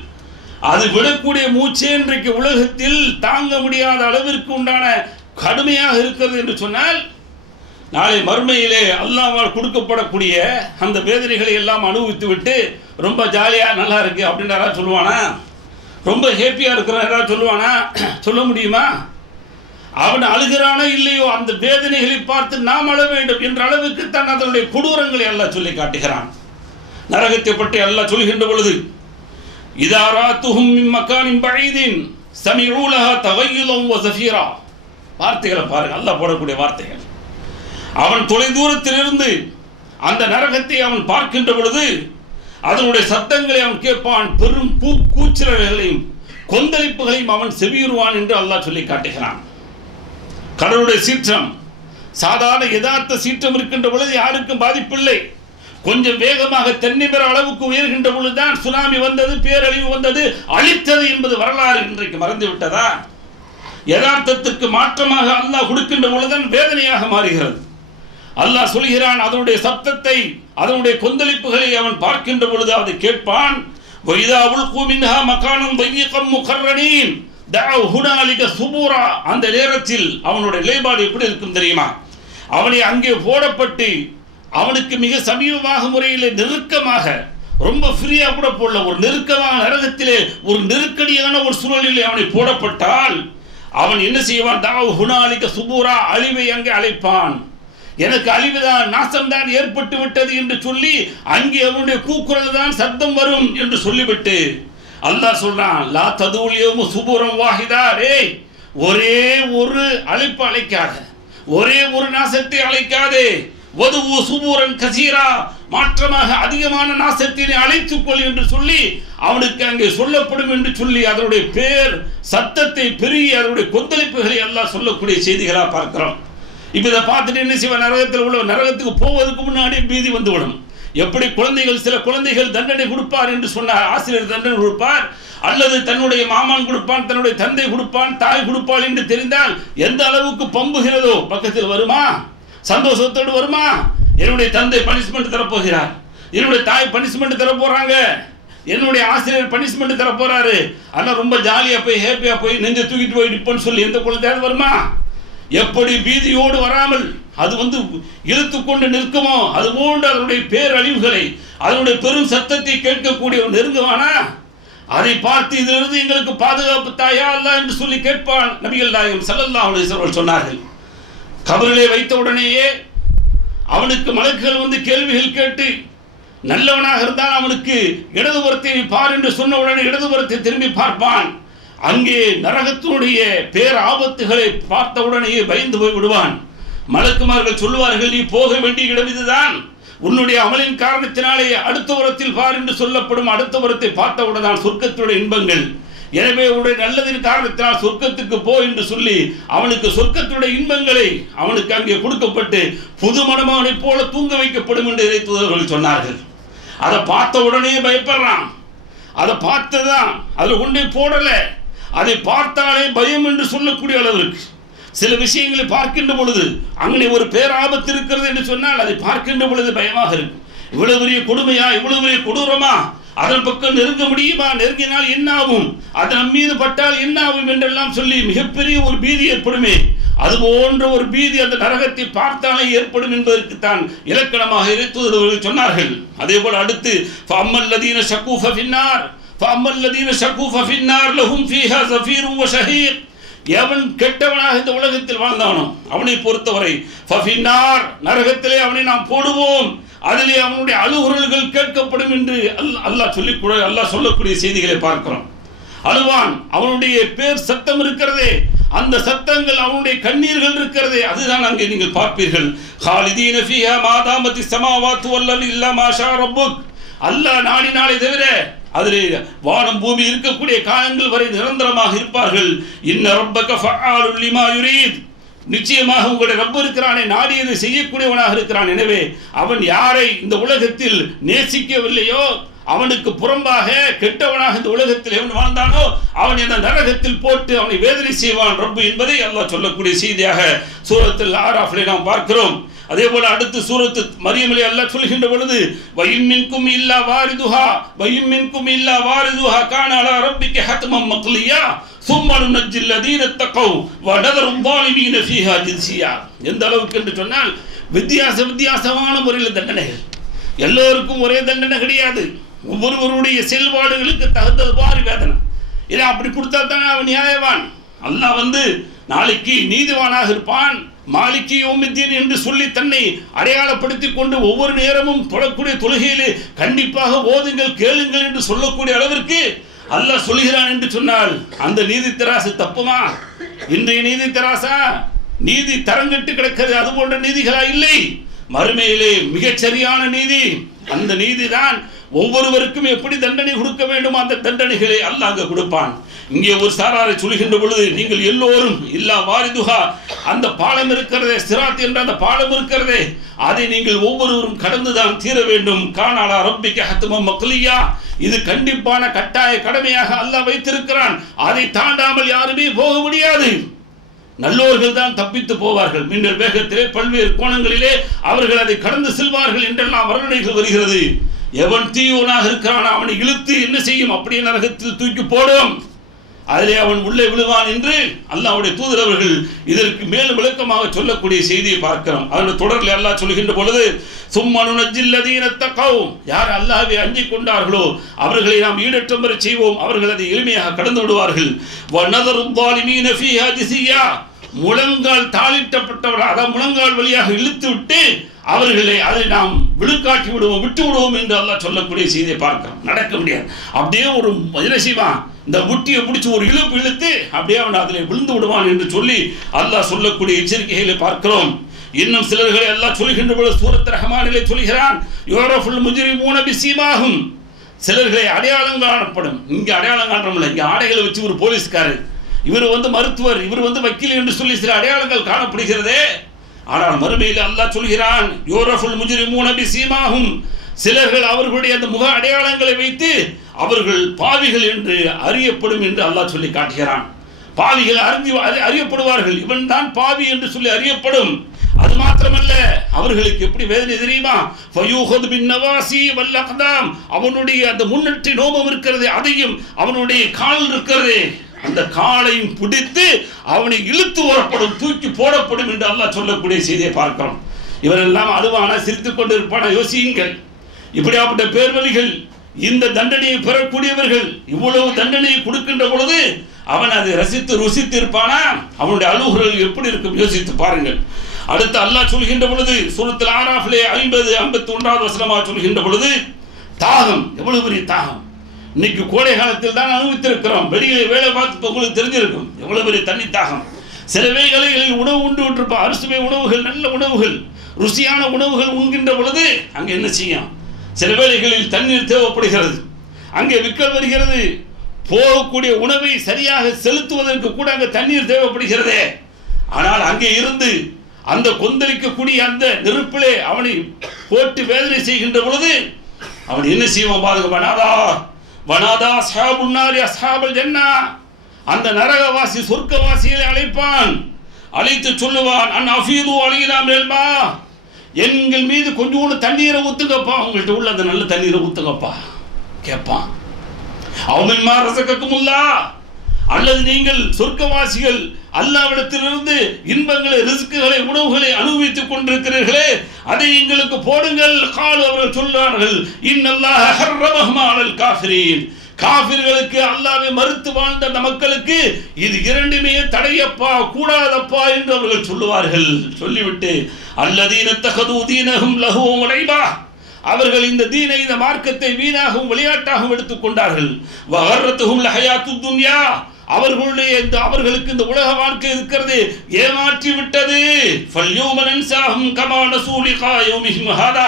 அது விடக்கூடிய மூச்சே இன்றைக்கு உலகத்தில் தாங்க முடியாத அளவிற்கு உண்டான கடுமையாக இருக்கிறது என்று சொன்னால் நாளை மறுமையிலே அல்லாஹ்வால் கொடுக்கப்படக்கூடிய அந்த வேதனைகளை எல்லாம் அனுபவித்து விட்டு ரொம்ப ஜாலியாக நல்லா இருக்கு அப்படின்னு யாராவது சொல்லுவானா? ரொம்ப ஹேப்பியாக இருக்கிற யாராவது சொல்லுவானா? சொல்ல முடியுமா? அவன் அழுகிறானோ இல்லையோ அந்த வேதனைகளை பார்த்து நாம் அழ வேண்டும் என்ற அளவுக்கு தான் அதனுடைய கொடூரங்களை அல்லாஹ் சொல்லி காட்டுகிறான். நரகத்தை பற்றி அல்லாஹ் சொல்கின்ற பொழுது இதாராத்துஹும் மின் மக்கானின் பஈதின் சமிஉ லஹா தகய்யுலன் வ ஸஃபீரா, வார்த்தைகளை பாருங்க, அல்லாஹ் போடக்கூடிய வார்த்தைகள். அவன் தொலை தூரத்திலிருந்து அந்த நரகத்தை அவன் பார்க்கின்ற பொழுது அதனுடைய சத்தங்களை அவன் கேட்பான், பெரும் கூச்சல்களையும் கொந்தளிப்புகளையும் அவன் செவியுறுவான் என்று அல்லாஹ் சொல்லி காட்டுகிறான். கடலுடைய சீற்றம், சாதாரண யதார்த்த சீற்றம் இருக்கின்ற பொழுது யாருக்கும் பாதிப்பில்லை. கொஞ்சம் வேகமாக தென்னை பெற அளவுக்கு உயர்கின்ற பொழுதுதான் சுனாமி வந்தது, பேரழிவு வந்தது, அழித்தது என்பது வரலாறு இன்றைக்கு மறந்து விட்டதா? யதார்த்தத்திற்கு மாற்றமாக அல்லாஹ் கொடுக்கின்ற பொழுதுதான் வேதனையாக மாறுகிறது. அல்லாஹ் சொல்கிறான், அதனுடைய சப்தத்தை, அதனுடைய கொந்தளிப்புகளை அவன் பார்க்கின்ற பொழுது அதை கேட்பான். وَإِذَا أُلْقُوا مِنْهَا مَكَانًا ضَيِّقًا مُقَرَّنِينَ دَعَوْا هُنَالِكَ ثُبُورًا. அந்த நேரத்தில் அவனுடைய நிலைப்பாடு எப்படி இருக்கும் தெரியுமா? அவனை அங்கே போடப்பட்டு அவனுக்கு மிக சமீபமாக முறையில் நெருக்கமாக, ரொம்ப ஃப்ரீயா கூட போடல, ஒரு நெருக்கமான நரகத்திலே ஒரு நெருக்கடியான ஒரு சூழலிலே அவனை போடப்பட்டால் அவன் என்ன செய்வான்? தஅவ் ஹுனாலிக சுபூரா, அழிவை அங்கே அழைப்பான். எனக்கு அழிவுதான், நாசம்தான் ஏற்பட்டு விட்டது என்று சொல்லி அங்கே அவனுடைய கூக்குரல் தான் சத்தம் வரும் என்று சொல்லிவிட்டு அல்லாஹ் சொல்றான், லா ததுலியமு சுபூரம் வாஹிதா. டேய், ஒரே ஒரு அழைப்பு அழைக்காத, ஒரே ஒரு நாசத்தை அழைக்காதே. வதுவு சுபூரன் கசீரா, மாற்றமாக அதிகமான நாசத்தினை அழைத்துக்கொள் என்று சொல்லி அவனுக்கு அங்கே சொல்லப்படும் என்று சொல்லி அதனுடைய பேர் சத்தத்தை பெருகி அதனுடைய கொந்தளிப்புகளை எல்லாம் சொல்லக்கூடிய செய்திகளாக பார்க்கிறோம். இப்போ இதை பார்த்துட்டு என்ன செய்வான்? நரகத்தில் உள்ள நரகத்துக்கு போவதற்கு முன்னாடி பீதி வந்துவிடும். எப்படி குழந்தைகள், சில குழந்தைகள் தண்டனை கொடுப்பார் என்று சொன்னார், ஆசிரியர் தண்டனை கொடுப்பார், அல்லது தன்னுடைய மாமான் கொடுப்பான், தன்னுடைய தந்தை கொடுப்பான், தாய் கொடுப்பாள் என்று தெரிந்தால் எந்த அளவுக்கு பம்புகிறதோ பக்கத்தில் வருமா? சந்தோஷத்தோடு வருமா? என்னுடைய தந்தை பனிஷ்மெண்ட் தரப்போகிறார், என்னுடைய தாய் பனிஷ்மெண்ட் தர போறாங்க, என்னுடைய ஆசிரியர் பனிஷ்மெண்ட் தர போறாரு, ஆனால் ரொம்ப ஜாலியா போய் ஹேப்பியா போய் நெஞ்சை தூக்கிட்டு போய் நிற்போன்னு சொல்லி எந்த குழந்தையாவது வருமா? எப்படி பீதியோடு வராமல் அது இழுத்து கொண்டு நிற்குமோ அதுபோன்று அதனுடைய பேரழிவுகளை, அதனுடைய பெரும் சத்தத்தை கேட்கக்கூடிய நெருங்குவானா? அதை பார்த்து இதிலிருந்து எங்களுக்கு பாதுகாப்பு தாயா அல்லாஹ் என்று சொல்லி கேட்பான். நபிகள் நாயகம் ஸல்லல்லாஹு அலைஹி வஸல்லம் சொன்னார்கள், கபரிலே வைத்த உடனேயே அவனுக்கு மலக்குகள் கேள்விகள் கேட்டு நல்லவனாக இருந்தால் அவனுக்கு இடதுபுறத்தை பார் என்று சொன்ன உடனே இடதுபுறத்தை திரும்பி பார்ப்பான். அங்கே நரகத்தினுடைய பேர் ஆபத்துகளை பார்த்த உடனேயே பயந்து போய் விடுவான். மலக்குமார்கள் சொல்லுவார்கள், நீ போக வேண்டிய இடம் இதுதான், உன்னுடைய அமலின் காரணத்தினாலே அடுத்த உரத்தில் பார் என்று சொல்லப்படும். அடுத்த உரத்தை பார்த்தவுடன் சொர்க்கத்துடைய இன்பங்கள், எனவே உடைய நல்லதின் காரணத்தினால் சொர்க்கத்துக்கு போ என்று சொல்லி அவனுக்கு சொர்க்கத்துடைய இன்பங்களை அவனுக்கு அங்கே கொடுக்கப்பட்டு புது மணமகனை போல தூங்க வைக்கப்படும் என்று இறைத்தூதர்கள் சொன்னார்கள். அதை பார்த்த உடனே பயப்படுறான். அதை பார்த்ததான் அதில் கொண்டே போடல, அதை பார்த்தாலே பயம் என்று சொல்லக்கூடிய அளவிற்கு சில விஷயங்களை பார்க்கின்ற பொழுது அங்கே ஒரு பேராபத்து இருக்கிறது என்று சொன்னால் அதை பார்க்கின்ற பொழுது பயமாக இருக்கும். இவ்வளவு பெரிய கொடுமையா, இவ்வளவு பெரிய கொடூரமா, அதன் பக்கம் நெருங்க முடியுமா, நெருங்கினால் என்ன ஆகும், அது நம் மீது பட்டால் என்ன ஆகும் என்றெல்லாம் சொல்லி மிகப்பெரிய ஒரு பீதி ஏற்படுமே, அது போன்ற ஒரு பீதி அந்த நரகத்தை பார்த்தாலே ஏற்படும் என்பதற்கு தான் இலக்கணமாக இறைத்தூதர்கள் சொன்னார்கள். அதே போல அடுத்து ஃபஅம்மல்லதீன ஷக்கூ ஃபஃபின்னார் ஃபஅம்மல்லதீன ஷக்கூ ஃபஃபின்னார் லஹும் ஃபீஹா ஸஃபீரும் வஷஹீக். எவன் கெட்டவனாக இந்த உலகத்தில் வாழ்ந்தானோ அவனை பொறுத்தவரை ஃபஃபின்னார், நரகத்திலே அவனை நாம் போடுவோம், அதிலே அவனுடைய அழுகுரல்கள் கேட்கப்படும் என்று அல்லாஹ் சொல்லக்கூடிய செய்திகளை பார்க்கிறோம். அழுவான், அவனுடைய பேர் சத்தம் இருக்கிறதே, அந்த சத்தங்கள் அவனுடைய கண்ணீர்கள் இருக்கிறதே, அதுதான் அங்கே நீங்கள் பார்ப்பீர்கள். ஹாலிதீன ஃபீஹா மாதாமத்தி ஸமாவாத்து வல் அர்து இல்லா மா ஷா ரப்புக். அல்லாஹ் நாடினாலே தவிர அதிலே வானம் பூமி இருக்கக்கூடிய காலங்கள் வரை நிரந்தரமாக இருப்பார்கள். இன்ன ரப்பக ஃபஆலுல் லிமா யுரீத். நிச்சயமாக உங்களுடைய ரப்பு இருக்கிறானே, நாடியதை செய்யக்கூடியவனாக இருக்கிறான். எனவே அவன் யாரை இந்த உலகத்தில் நேசிக்கவில்லையோ, அவனுக்கு புறம்பாக கெட்டவனாக இந்த உலகத்தில் எவன் வாழ்ந்தானோ அவன் இந்த நரகத்தில் போட்டு அவனை வேதனை செய்வான் ரப்பு என்பதை அல்லாஹ் சொல்லக்கூடிய செய்தியாக சூரத்துல் ஆராஃபிலே நாம் பார்க்கிறோம். அதே போல அடுத்து சூரத்து மரியமிலே அல்லாஹ் சொல்கின்ற பொழுது வயும் மின்கும் இல்லா வாரிதுஹா கான அலா ரப்பிக ஹத்மம் மக்லியா சும்ம நுனஜ்ஜில் லதீன தகவ் வ நதரு ஸாலிமீன ஃபீஹா ஜிஸியா. எந்த அளவுக்கு என்று சொன்னால் வித்தியாசமான முறையில் தண்டனைகள், எல்லோருக்கும் ஒரே தண்டனை கிடையாது. ஒவ்வொருவருடைய செயல்பாடுகளுக்கு தகுந்தது மாதிரி வேதனை. இதை அப்படி கொடுத்தா தானே அவன் நியாயவான். அல்லாஹ் நாளைக்கு நீதிவானாக இருப்பான். மாலிகி யௌமித்தீன் என்று சொல்லி தன்னை அடையாளப்படுத்திக் கொண்டு ஒவ்வொரு நேரமும் தொழக்கூடிய தொழுகையிலே கண்டிப்பாக ஓதுங்கள் கேளுங்கள் என்று சொல்லக்கூடிய அளவிற்கு அல்லாஹ் சொல்கிறான் என்று சொன்னால் அந்த நீதி தராசு தப்புமா? இன்றைய நீதி தராசா? நீதி தரங்கட்டு கிடக்கிறது. அது போன்ற நீதிகளா? இல்லை. மறுமையிலே மிகச் சரியான நீதி, அந்த நீதி தான் ஒவ்வொருவருக்கும் எப்படி தண்டனை கொடுக்க வேண்டும் அந்த தண்டனைகளை அல்லாஹ் அங்கே கொடுப்பான். இங்கே ஒரு சாராரை சொல்கின்ற பொழுது நீங்கள் எல்லோரும் இல்லா வாரிதுஹா, அந்த பாலம் இருக்கிறதே, சிராத் என்ற அந்த பாலம் இருக்கிறதே, அதை நீங்கள் ஒவ்வொருவரும் கடந்துதான் தீர வேண்டும். கானாலா ரப்பிக்க ஹத்மம் மக்லியா, இது கண்டிப்பான கட்டாய கடமையாக அல்லாஹ் வைத்திருக்கிறான். அதை தாண்டாமல் யாருமே போக முடியாது. நல்லோர்கள் தான் தப்பித்து போவார்கள். மின்னல் வேகத்திலே பல்வேறு கோணங்களிலே அவர்கள் அதை கடந்து செல்வார்கள் என்றெல்லாம் வர்ணனைகள் வருகிறது. எவன் தீயோனாக இருக்கிறான் அவனை இழுத்து என்ன செய்யும், அப்படியே நரகத்தில் தூக்கி போடும், அதிலே அவன் உள்ளே விழுவான் என்று அல்லாஹ்வுடைய தூதர் அவர்கள் இதற்கு மேலும் விளக்கமாக சொல்லக்கூடிய செய்தியை பார்க்கிறோம். அதனுடைய தொடரில் அல்லாஹ் சொல்கின்ற பொழுது சும்மனு நஜ்ஜில்லதீன தகவ், யார் அல்லாஹ்வை அஞ்சிக் கொண்டார்களோ அவர்களை நாம் ஈடற்றம் பெற செய்வோம், அவர்கள் அதை எளிமையாக கடந்து விடுவார்கள். வநதரு ஸாலிமீன ஃபீஹா ஜிஸியா, முழங்கால் தாளிட்டப்பட்டவர்கள், அதாவது முழங்கால் வழியாக இழுத்து விட்டு அவர்களை அதை நாம் விழுக்காட்டி விடுவோம், விட்டு விடுவோம் என்று அல்லாஹ் சொல்லக்கூடிய செய்தியை பார்க்கிறோம். நடக்க முடியாது. அப்படியே ஒரு என்ன செய்வான், இந்த முட்டியை பிடிச்சி ஒரு இழுப்பு இழுத்து அப்படியே அவன் அதில் விழுந்து விடுவான் என்று சொல்லி அல்லாஹ் சொல்லக்கூடிய எச்சரிக்கைகளை பார்க்கிறோம். இன்னும் சிலர்களை அல்லாஹ் சொல்கின்ற பொழுது சூரத் ரஹ்மானிலே சொல்கிறான், யூரஃபுல் முஜ்ரிமூன பிஸீமாஹும், சிலர்களை அடையாளம் காணப்படும். இங்கே அடையாளம் காணப்படல, இங்கே ஆடைகளை வச்சு ஒரு போலீஸ்காரர், இவர் மருத்துவர், இவர் வக்கீல் என்று சொல்லி சில அடையாளங்கள் காணப்படுகிறதே. ஆனால் மறுமையில் அல்லாஹ் சொல்கிறான், யூரஃபுல் முஜ்ரிமூன பிஸீமாஹும், சிலர்கள் அவர்களுடைய அந்த முக அடையாளங்களை வைத்து அவர்கள் பாவிகள் என்று அறியப்படும் என்று அல்லாஹ் சொல்லி காட்டுகிறான். பாவிகள் அறியப்படுவார்கள், இவன் தான் பாவி என்று சொல்லி அறியப்படும். அது மாத்திரமல்ல, அவர்களுக்கு எப்படி வேதனை தெரியுமா, ஃபயூஹது பின் நவாசி வல் அக்தாம், அவனுடைய அந்த முன்னெற்றி நோமம் இருக்கிறது, அதையும் அவனுடைய கால் இருக்கிறது, அந்த காலையும் பிடித்து அவனை இழுத்து வரப்படும், தூக்கி போடப்படும் என்று அல்லாஹ் சொல்லக்கூடிய செய்தியை பார்க்கிறோம். இவரெல்லாம் அழுவானா சிரித்துக் கொண்டு இருப்பானா யோசியுங்கள். இப்படியாப்பட்ட பேர்வழிகள், இந்த தண்டனையை பெறக்கூடியவர்கள் இவ்வளவு தண்டனையை கொடுக்கின்ற பொழுது அவன் அதை ரசித்து ருசித்து இருப்பானா, அவனுடைய அழுகுறல் எப்படி இருக்கும் யோசித்து பாருங்கள். அடுத்து அல்லாஹ் சொல்கின்ற பொழுது சூரத்துல் ஆராஃபிலே 50-51வது வசனமாக சொல்கின்ற பொழுது தாகம், எவ்வளவு பெரிய தாகம். இன்னைக்கு கோடை காலத்தில் தான் அனுபவித்திருக்கிறோம். வெளியே வேலை பார்த்து உங்களுக்கு தெரிஞ்சிருக்கும் எவ்வளவு பெரிய தண்ணி தாகம். சில வேளைகளில் உணவு உண்டு விட்டுருப்பா, அரிசுவை உணவுகள், நல்ல உணவுகள், ருசியான உணவுகள் உண்கின்ற பொழுது அங்கே என்ன செய்யும், சில வேளைகளில் தண்ணீர் தேவைப்படுகிறது, அங்கே விக்கல் வருகிறது, போகக்கூடிய உணவை சரியாக செலுத்துவதற்கு கூட அங்கே தண்ணீர் தேவைப்படுகிறதே. ஆனால் அங்கே இருந்து அந்த கொந்தளிக்கக்கூடிய அந்த நெருப்பிலே அவனை போட்டு வேதனை செய்கின்ற பொழுது அவன் என்ன செய்வான் பாருங்க, வனாதா வனாதா அஸ்ஹாபுன் நாரி அஸ்ஹாபல் ஜன்னா, அந்த நரகவாசி சொர்க்கவாசியை அழைப்பான், அழைத்து சொல்லுவான், அன் அஃபீது அலைனா மினல் மா, எங்கள் மீது கொஞ்சோண்டு தண்ணீரை ஊத்துங்கப்பா, உங்கள்கிட்ட உள்ள அந்த நல்ல தண்ணீரை ஊத்துங்கப்பா கேட்பான். அவமின்மா ரஸகக்குமுல்லாஹ், அல்லது நீங்கள் சொர்க்கவாசிகள் அல்லாஹ்விடத்திலிருந்து இன்பங்களை, ரிஸ்குகளை, உணவுகளை அனுபவித்துக் கொண்டிருக்கிறீர்களே, அதை எங்களுக்கு போடுங்கள். கால் அவர்கள் சொல்றார்கள், இன்னல்லாஹ ஹர்ரமஹுமா அலல் காஃபிரீன், காஃபிர்களுக்கு அல்லாஹ்வை மறுத்து வாழ்ந்த அந்த மக்களுக்கு இது இரண்டுமே தடையப்பா, கூடாதப்பா என்று அவர்கள் சொல்லுவார்கள். சொல்லிவிட்டு அல்லதீன தகது தீனஹும் லஹுவ லைபா, அவர்கள் இந்த தீனை, இந்த மார்க்கத்தை வீணாகவும் விளையாட்டாகவும் எடுத்துக்கொண்டார்கள். வஹர்ரத்துஹும் லஹயாத்துத் துன்யா, அவர்களுக்கு இந்த உலக வாழ்க்கை இருக்கிறது ஏமாற்றி விட்டது. ஃபல்யௌம நன்சாஹும் கமா நஸூ லிகா யௌமிஹிம் ஹாதா,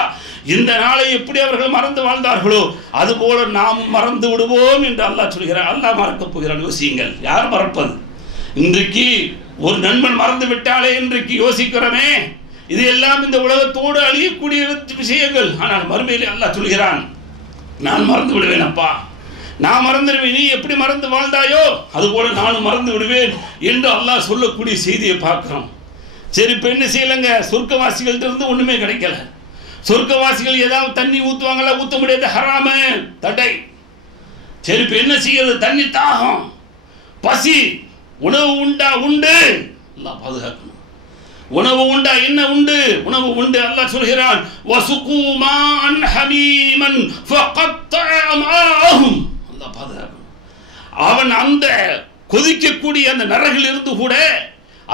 இந்த நாளை எப்படி அவர்கள் மறந்து வாழ்ந்தார்களோ அதுபோல நாம் மறந்து விடுவோம் என்று அல்லாஹ் சொல்கிறார். அல்லாஹ் மறக்கப் போகிறான். யோசியுங்கள், யார் மறப்பது? இன்றைக்கு ஒரு நண்பன் மறந்து விட்டாலே இன்றைக்கு யோசிக்கிறோமே, இது எல்லாம் இந்த உலகத்தோடு அழியக்கூடிய விஷயங்கள். ஆனால் மறுமையிலே அல்லாஹ் சொல்கிறான், நான் மறந்து விடுவேன் அப்பா, நான் மறந்துடுவேன், நீ எப்படி மறந்து வாழ்ந்தாயோ அதுபோல நானும் மறந்து விடுவேன் என்று அல்லாஹ் சொல்லக்கூடிய செய்தியை பார்க்கிறோம். சரி, இப்போ என்ன செய்யலைங்க, சொர்க்கவாசிகள்ட்ட இருந்து ஒண்ணுமே கிடைக்கல. சொர்க்கவாசிகள் ஏதாவது தண்ணி ஊற்றுவாங்களா? ஊற்ற முடியாது, ஹராம, தடை. சரி, இப்போ என்ன செய்யறது? தண்ணி தாகம், பசி, உணவு உண்டா? உண்டு. அல்லாஹ் பாதுகாக்கணும். உணவு உண்டா? என்ன உண்டு? உணவு உண்டு. அல்லாஹ் சொல்கிறான், வசுகு மான் ஹமீமன் ஃபகத்தஅ மாஹும். அல்லாஹ் பாதுகாக்கணும். அவன் அந்த கொதிக்கக்கூடிய அந்த நரகில் இருந்து கூட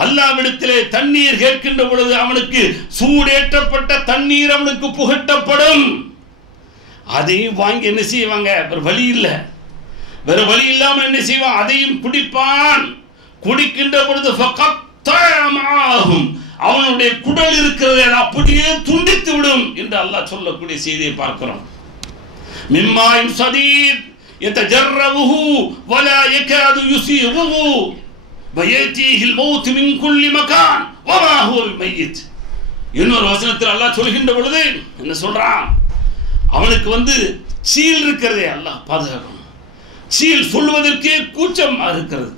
அல்லாஹ்விடத்திலே தண்ணீர் கேட்கின்ற பொழுது அவனுக்கு சூடேற்றப்பட்ட தண்ணீர் அவனுக்கு புகட்டப்படும். அதையும் வாங்கி என்ன செய்வாங்க? வேற வழி இல்லை, வேற வழி இல்லாமல் என்ன செய்வான்? அதையும் குடிப்பான். குடிக்கின்ற பொழுது அவனுடைய குடல் இருக்கிறது அப்படியே துண்டித்து விடும் என்று அல்லாஹ் சொல்லக்கூடிய செய்தியை பார்க்கிறோம். மிம்மாயின் ஸதீத் யதஜர்ரவுஹு வலா யகாது யுஸீகுஹு வயதீஹில் மௌத் மின் குல்லி மகான் வமா ஹுவ பிமையித். இன்னொரு வசனத்தில் அல்லாஹ் சொல்கின்ற பொழுது என்ன சொல்றான்? அவனுக்கு சீல் இருக்கிறதே, அல்லாஹ் பாதுகாக்கணும். சீல் சொல்வதற்கே கூச்சம் இருக்கிறது.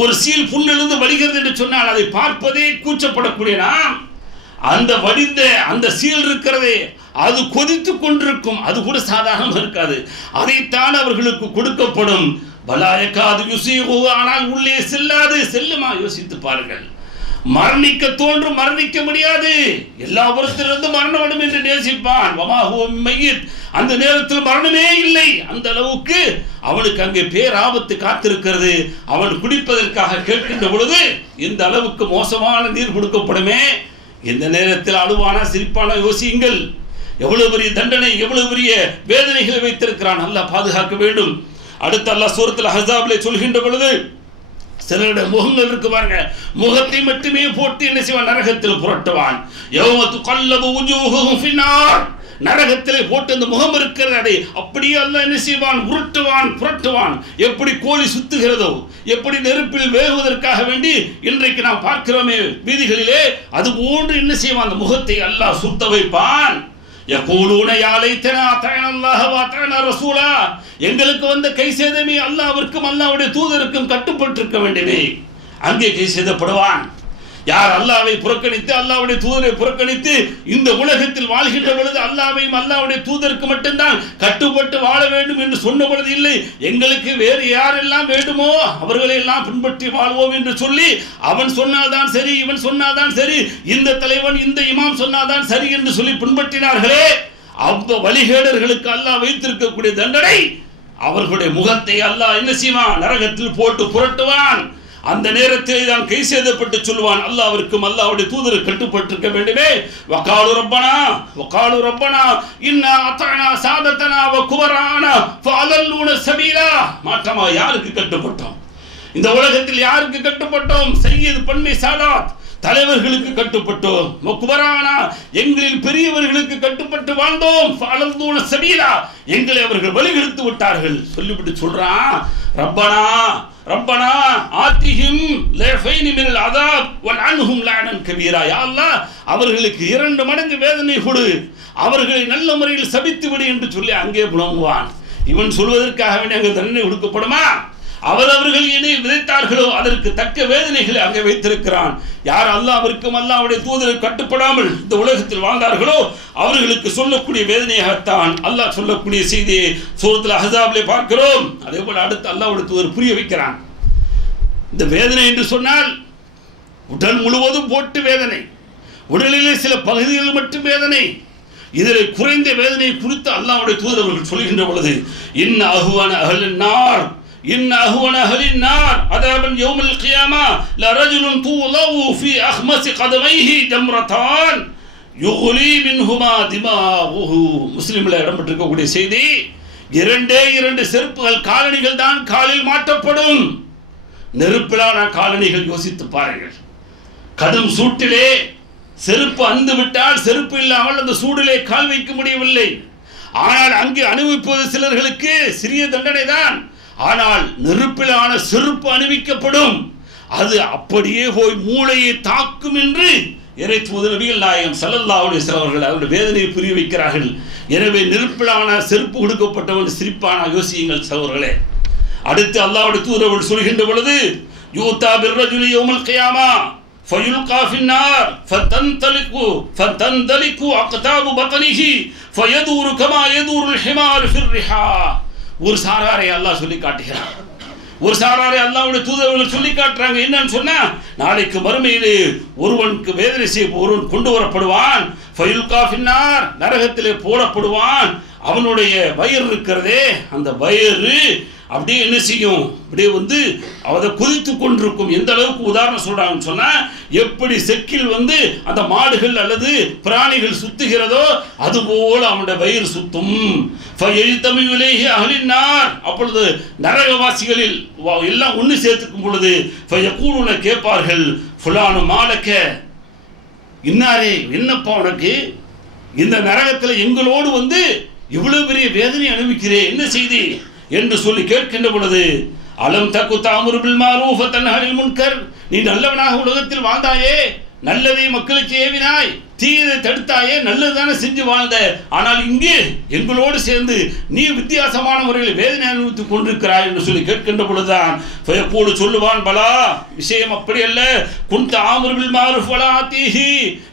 ஒரு சீல் புண்ணிலிருந்து வடிகிறது என்று சொன்னால் அதை பார்ப்பதே கூச்சப்படக்கூடிய நாம், அந்த வடிந்த அந்த சீல் இருக்கிறதே அது கொதித்து கொண்டிருக்கும், அது கூட சாதாரணமாக இருக்காது. அதைத்தான் அவர்களுக்கு கொடுக்கப்படும். பலாயக்காது யுஸீகு, ஆனால் உள்ளே செல்லாது. செல்லுமா? யோசித்து பாருங்கள். மரணிக்க தோன்றும், மரணிக்க முடியாது. எல்லா புறத்திலிருந்து மரணம் வரும் என்று நேசிப்பான். வமா ஹுவ பிமையித், அந்த நேரத்தில் மரணமே இல்லை. அந்த அளவுக்கு அவனுக்கு அங்கே பேராபத்து காத்திருக்கிறது. அவன் குடிப்பதற்காக கேட்கின்ற பொழுது இந்த அளவுக்கு மோசமான நீர் கொடுக்கப்படுமே, இந்த நேரத்தில் அழுவானா சிரிப்பானா? யோசியுங்கள். எவ்வளவு பெரிய தண்டனை, எவ்வளவு பெரிய வேதனைகளை வைத்திருக்கிறான். அல்லாஹ் பாதுகாக்க வேண்டும். அடுத்து அல்லாஹ் சூரத்துல் அஹ்ஸாபிலே சொல்கின்ற பொழுது சிலருடைய முகங்கள் இருக்கு பாருங்க, முகத்தை மட்டுமே போட்டு என்ன செய்வான்? நரகத்தில் புரட்டுவான். யௌம துகல்லபு வுஜூஹுஹும் ஃபின்னார், நரகத்திலே போட்டு அந்த முகம் இருக்கிறது, அதை அப்படியே அல்லாஹ் என்ன செய்வான்? உருட்டுவான், புரட்டுவான். எப்படி கோழி சுத்துகிறதோ, எப்படி நெருப்பில் வேகுவதற்காக வேண்டி இன்றைக்கு நாம் பார்க்கிறோமே வீதிகளிலே, அது போன்று என்ன செய்வான்? அந்த முகத்தை அல்லாஹ் சுத்த வைப்பான். யகூலூன யா லைத்தனா அத்தஅனா அல்லாஹ வ அத்தஅனா ரசூலா, எங்களுக்கு வந்த கை சேதமே அல்லாஹ்விற்கும் அல்லாஹ்வுடைய தூதருக்கும் கட்டுப்பட்டிருக்க வேண்டுமே. அங்கே கை சேதப்படுவான். யார் அல்லாஹ்வை புறக்கணித்து அல்லாஹ்வுடைய தூதரை புறக்கணித்து இந்த உலகத்தில் வாழ்கின்ற பொழுது அல்லாஹ்வையும் அல்லாஹ்வுடைய தூதருக்கு மட்டும்தான் கட்டுப்பட்டு வாழ வேண்டும் என்று சொன்ன பொழுது, இல்லை எங்களுக்கு வேறு யாரெல்லாம் வேண்டுமோ அவர்களை எல்லாம் பின்பற்றி வாழ்வோம் என்று சொல்லி அவன் சொன்னால்தான் சரி, இவன் சொன்னால்தான் சரி, இந்த தலைவன் இந்த இமாம் சொன்னால்தான் சரி என்று சொல்லி பின்பற்றினார்களே, அந்த வழிகேடர்களுக்கு அல்லாஹ் வைத்திருக்கக்கூடிய தண்டனை, அவர்களுடைய முகத்தை அல்லாஹ் என்ன செய்வான்? நரகத்தில் போட்டு புரட்டுவான். அந்த நேரத்தில் தான் கை சேதப்பட்டு சொல்வான், அல்லாஹ்விற்கும் அல்லாஹ்வுடைய தூதருக்கு கட்டுப்பட்டிருக்க வேண்டுமே. வகாலு ரப்பனா இன்னா அத்தஅனா சாதத்தனா வ குபரானா ஃபஅலல்லூன சபீலா. மாற்றமா யாருக்கு கட்டுப்பட்டோம்? இந்த உலகத்தில் யாருக்கு கட்டுப்பட்டோம்? சையீத் பன்மை சாதாத் தலைவர்களுக்கு கட்டுப்பட்டோம். குபரானா எங்களில் பெரியவர்களுக்கு கட்டுப்பட்டு வாழ்ந்தோம். ஃபஅலல்லூன சபீலா எங்களை அவர்கள் வழிகெடுத்து விட்டார்கள். சொல்லிவிட்டு சொல்றான், ரப்பனா ஆத்திஹிம் லைஃபைனி மினல் அஸாப் வல்அன்ஹும் லஅனன் கபீரா. யா அல்லாஹ், அவர்களுக்கு 2 மடங்கு வேதனை கொடு, அவர்களை நல்ல முறையில் சபித்து விடு என்று சொல்லி அங்கே புலம்புவான். இவன் சொல்வதற்காக வேண்டிய அங்கே தண்டனை கொடுக்கப்படுமா? அவரவர்கள் இனி விதைத்தார்களோ அதற்கு தக்க வேதனைகளை அங்கே வைத்திருக்கிறான். யார் அல்லாஹ்விற்கும் அல்லாஹ்வுடைய தூதருக்கு கட்டுப்படாமல் இந்த உலகத்தில் வாழ்ந்தார்களோ அவர்களுக்கு சொல்லக்கூடிய வேதனையாகத்தான் அல்லாஹ் சொல்லக்கூடிய செய்தியை சூரத்துல் அஹ்ஸாபிலே பார்க்கிறோம். அதே போல அடுத்து அல்லாஹ்வுடைய தூதர் புரிய வைக்கிறான். இந்த வேதனை என்று சொன்னால் உடல் முழுவதும் போட்டு வேதனை, உடலிலே சில பகுதிகள் மட்டும் வேதனை. இதில் குறைந்த வேதனை குறித்து அல்லாஹ்வுடைய தூதர் அவர்கள் சொல்கின்ற பொழுது, இன்ன அஹ்வன அஹ்லின் நார் அதாபன் யௌமல் கியாமா லரஜுலுன் தூலவு ஃபீ அஹ்மஸி கதமைஹி ஜம்ரதான் யுக்லி மின்ஹுமா திமாஹு. முஸ்லிமில் இடம்பெற்றிருக்கக்கூடிய செய்தி, 2 செருப்புகள், காலணிகள் தான் காலில் மாட்டப்படும். நெருப்பிலான காலணிகள். யோசித்து பாருங்கள். கடும் சூட்டிலே செருப்பு அந்து விட்டால் செருப்பு இல்லாமல் அந்த சூடிலே கால் வைக்க முடியவில்லை. ஆனால் அங்கு அனுபவிப்பது சிலர்களுக்கு சிறிய தண்டனை தான். ஆனால் நெருப்பிலான செருப்பு அணிவிக்கப்படும். அது அப்படியே போய் மூளையை தாக்கும் என்று இறை தூதர் நபிகள் நாயகம் ஸல்லல்லாஹு அலைஹி வஸல்லம் அவர்கள் அவருடைய வேதனையை புரிய வைக்கிறார்கள். எனவே நெருப்பிலான செருப்பு கொடுக்கப்பட்டவன் சிரிப்பான. யோசியுங்கள் சகோதரர்களே. அடுத்து அல்லாஹ்வுடைய தூதர் அவர்கள் சொல்கின்ற பொழுது, யூதா பிர்ரஜுலி யௌமல் கியாமா ஃபயுல்கா ஃபின்னார் ஃபதந்தலிகு அக்தாபு பத்னிஹி ஃபயதூரு கமா யதூருல் ஹிமார் ஃபிர்ரிஹா. ஒரு சாராரை அல்லாஹ் சொல்லி காட்டுகிறான். ஒரு சாராரை அல்லாஹ்வுடைய தூதர்கள் சொல்லி காட்டுறாங்க. என்னன்னு சொன்னா, நாளைக்கு மறுமையிலே ஒருவனுக்கு வேதனை செய்ய ஒருவன் கொண்டு வரப்படுவான். ஃபயுல்கா ஃபின்னார், நரகத்திலே போடப்படுவான். அவனுடைய வயிறு இருக்கிறதே, அந்த வயிறு அப்படியே என்ன செய்யும்? அப்படியே அதை குதித்து கொண்டிருக்கும். எந்த அளவுக்கு உதாரணம் சொல்றாங்கன்னு சொன்னா, எப்படி செக்கில் அந்த மாடுகள் அல்லது பிராணிகள் சுத்துகிறதோ அதுபோல அவனுடைய வயிறு சுத்தும். அப்பொழுது நரகவாசிகளில் எல்லாம் ஒன்று சேர்த்துக்கும் பொழுது கேட்பார்கள், ஃபுலானு மாலக்க, இன்னாரே என்னப்பா உனக்கு இந்த நரகத்தில் எங்களோடு இவ்வளவு பெரிய வேதனை அனுபவிக்கிறேன், என்ன செய்தி என்று சொல்லி கேட்கின்ற பொழுது, அலம் தக்கு தஅமுரு பில் மஅரூஃப் வ தன்ஹா அனில் முன்கர், நீ நல்லவனாக உலகத்தில் வாழ்ந்தாயே, நல்லதை மக்களுக்கு ஏவினாய், தீயதை தடுத்தாயே, நல்லதுதானே செஞ்சு வாழ்ந்த, ஆனால் இங்கே எங்களோடு சேர்ந்து நீ வித்தியாசமான முறையில் வேதனை அனுபவித்துக் கொண்டிருக்கிறாய் என்று சொல்லி கேட்கின்ற பொழுதுதான் ஃபயக்கூலு சொல்லுவான், பலா, விஷயம் அப்படி அல்ல, குன்த ஆமுரு பில் மஅரூஃப் வலா ஆதீஹி,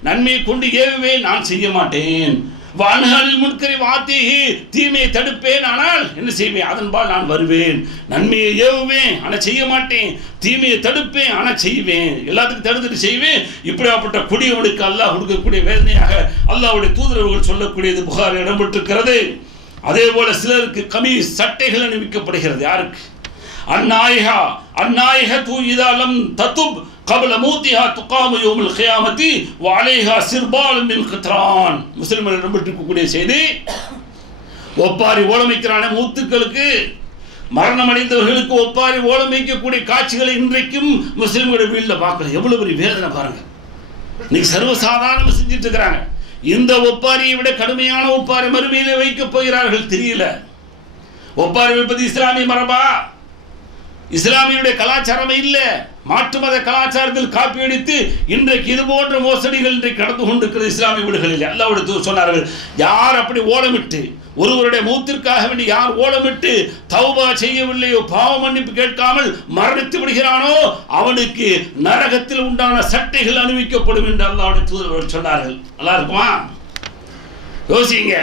நன்மையை கொண்டு ஏவுவேன், நான் செய்ய மாட்டேன், வான்ஹானில் முன்கரி வாத்தீஹி, தீமையை தடுப்பேன், ஆனால் என்ன செய்வேன், அதன்பால் நான் வருவேன், நன்மையை ஏவுவேன் ஆனால் செய்ய மாட்டேன், தீமையை தடுப்பேன் ஆனால் செய்வேன், எல்லாத்துக்கும் தடுத்துட்டு செய்வேன். இப்படியாப்பட்ட கொடியவனுக்கு அல்லாஹ் கொடுக்கக்கூடிய வேதனையாக அல்லாஹ்வுடைய தூதரவர்கள் சொல்லக்கூடியது புகார் இடம்பெற்றிருக்கிறது. அதே போல சிலருக்கு கமீஸ் சட்டைகள் அணிவிக்கப்படுகிறது. யாருக்கு? அந்நாயகத்து இதா லம் ததுப் قبل موتها تقام يوم القيامة وعليها سربال من قطران. முஸ்லிம்கள் நம்பக்கூடிய செய்தி, ஒப்பாரி ஓலமைக்கிறான மூத்துக்களுக்கு, மரணம் அடைந்தவர்களுக்கு ஒப்பாரி ஓலமைக்கக்கூடிய காட்சிகளை இன்றைக்கும் முஸ்லிம்களுடைய வீட்டில் பார்க்கல. எவ்வளவு பெரிய வேதனை பாருங்க. இன்னைக்கு சர்வசாதாரணமாக செஞ்சுட்டு இருக்கிறாங்க. இந்த ஒப்பாரியை விட கடுமையான ஒப்பாரி மறுமையிலே வைக்கப் போகிறார்கள். தெரியல. ஒப்பாரி வைப்பது இஸ்லாமிய மரபா? இஸ்லாமியுடைய கலாச்சாரமே இல்லை. மாற்று மத கலாச்சாரத்தில் காப்பி அடித்து இன்றைக்கு இது போன்ற மோசடிகள் இன்றைக்கு நடந்து கொண்டிருக்கிறது இஸ்லாமிய வீடுகளில். அல்லாஹ்வுடைய சொன்னார்கள், யார் அப்படி ஓலமிட்டு ஒருவருடைய மூத்திற்காக வேண்டி யார் ஓலமிட்டு தௌபா செய்யவில்லையோ, பாவ மன்னிப்பு கேட்காமல் மரணித்து விடுகிறானோ, அவனுக்கு நரகத்தில் உண்டான சட்டைகள் அணிவிக்கப்படும் என்று அல்லாஹ்வுடைய தூதர்கள் சொன்னார்கள். நல்லா இருக்குமா? யோசிங்க.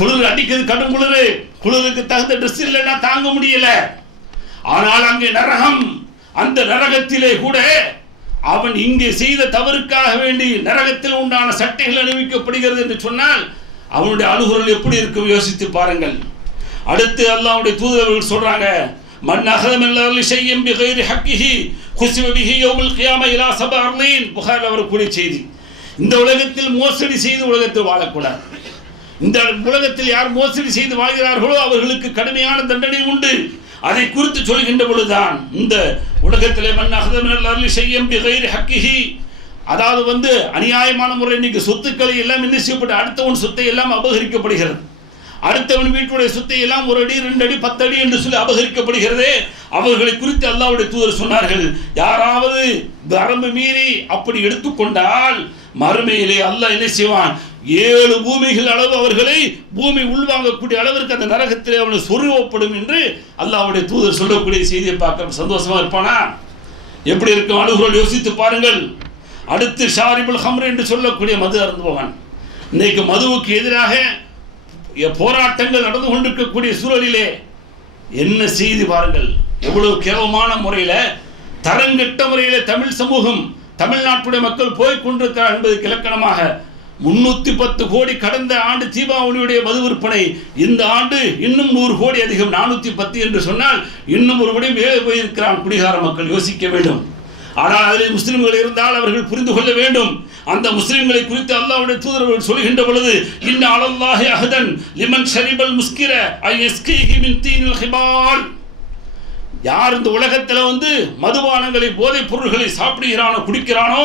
குளிர் அடிக்கிறது, கடும் குளிர், குளிருக்கு தகுந்த ட்ரெஸ் இல்லைன்னா தாங்க முடியல. ஆனால் அங்கே நரகம், அந்த நரகத்திலே கூட அவன் இங்கே செய்த தவறுக்காக வேண்டி நரகத்தில் உண்டான சட்டைகள் அணிவிக்கப்படுகிறது என்று சொன்னால் அவனுடைய அழுகுரல் எப்படி இருக்கும் யோசித்து பாருங்கள். அடுத்து அல்லாஹ்வுடைய தூதர்கள் சொல்றாங்க, மன் அஹதமில் ஷையன் பிகைரி ஹக்கிஹி குஸிப பிஹி யௌமுல் கியாமா இலா சபஅ அர்லீன். புகாரில் வரக்கூடிய செய்தி. இந்த உலகத்தில் மோசடி செய்து உலகத்தில் வாழக்கூடாது. இந்த உலகத்தில் யார் மோசடி செய்து வாழ்கிறார்களோ அவர்களுக்கு கடுமையான தண்டனை உண்டு. அதை குறித்து சொல்கின்ற பொழுதுதான் இந்த உலகத்திலே மன் அஹதமில் ஷையன் பிகைரி ஹக்கிஹி, அதாவது அநியாயமான முறை இன்னைக்கு சொத்துக்களை எல்லாம் என்ன செய்யப்பட்டு அடுத்தவன் சொத்தை எல்லாம் அபகரிக்கப்படுகிறது. அடுத்தவன் வீட்டுடைய சொத்தை எல்லாம் 1 அடி 2 அடி 10 அடி என்று சொல்லி அபகரிக்கப்படுகிறதே, அவர்களை குறித்து அல்லாஹ்வுடைய தூதர் சொன்னார்கள், யாராவது வரம்பு மீறி அப்படி எடுத்துக்கொண்டால் மறுமையிலே அல்லாஹ் என்ன செய்வான், 7 பூமிகள் அளவு அவர்களை பூமி உள்வாங்கக்கூடிய அளவிற்கு அந்த நரகத்திலே அவனை சொருவப்படும் என்று அல்லாஹ்வுடைய தூதர் சொல்லக்கூடிய செய்தியை பார்க்க சந்தோஷமா இருப்பானா? எப்படி இருக்கும் அழுகுறல் யோசித்து பாருங்கள். அடுத்து ஷாரிபுல் ஹம்ர் என்று சொல்லக்கூடிய மது அருந்துபவன். இன்னைக்கு மதுவுக்கு எதிராக போராட்டங்கள் நடந்து கொண்டிருக்கக்கூடிய சூழலிலே என்ன செய்தி பாருங்கள். எவ்வளவு கேவலமான முறையில், தரங்கெட்ட முறையில் தமிழ் சமூகம், தமிழ்நாட்டுடைய மக்கள் போய் கொண்டிருக்கிறார் என்பதற்கு இலக்கணமாக 310 கோடி கடந்த ஆண்டு தீபாவளியுடைய மது விற்பனை, இந்த ஆண்டு இன்னும் 100 கோடி அதிகம், 410 என்று சொன்னால் இன்னும் ஒரு கோடி மேலே போயிருக்கிறான் குடிகார மக்கள். யோசிக்க வேண்டும். ஆனால் அதில் முஸ்லிம்கள் இருந்தால் அவர்கள் புரிந்து கொள்ள வேண்டும். அந்த முஸ்லிம்களை குறித்து அல்லாஹ்வுடைய தூதர்கள் சொல்கின்ற பொழுது, இன்ன அலல்லாஹி அஹதன் லிமன் ஷரிபல் முஸ்கிர ஐ யஸ்கீஹி மின் தீனில் ஹிபால். யார் இந்த உலகத்தில் மதுபானங்களை, போதைப் பொருள்களை சாப்பிடுகிறானோ, குடிக்கிறானோ,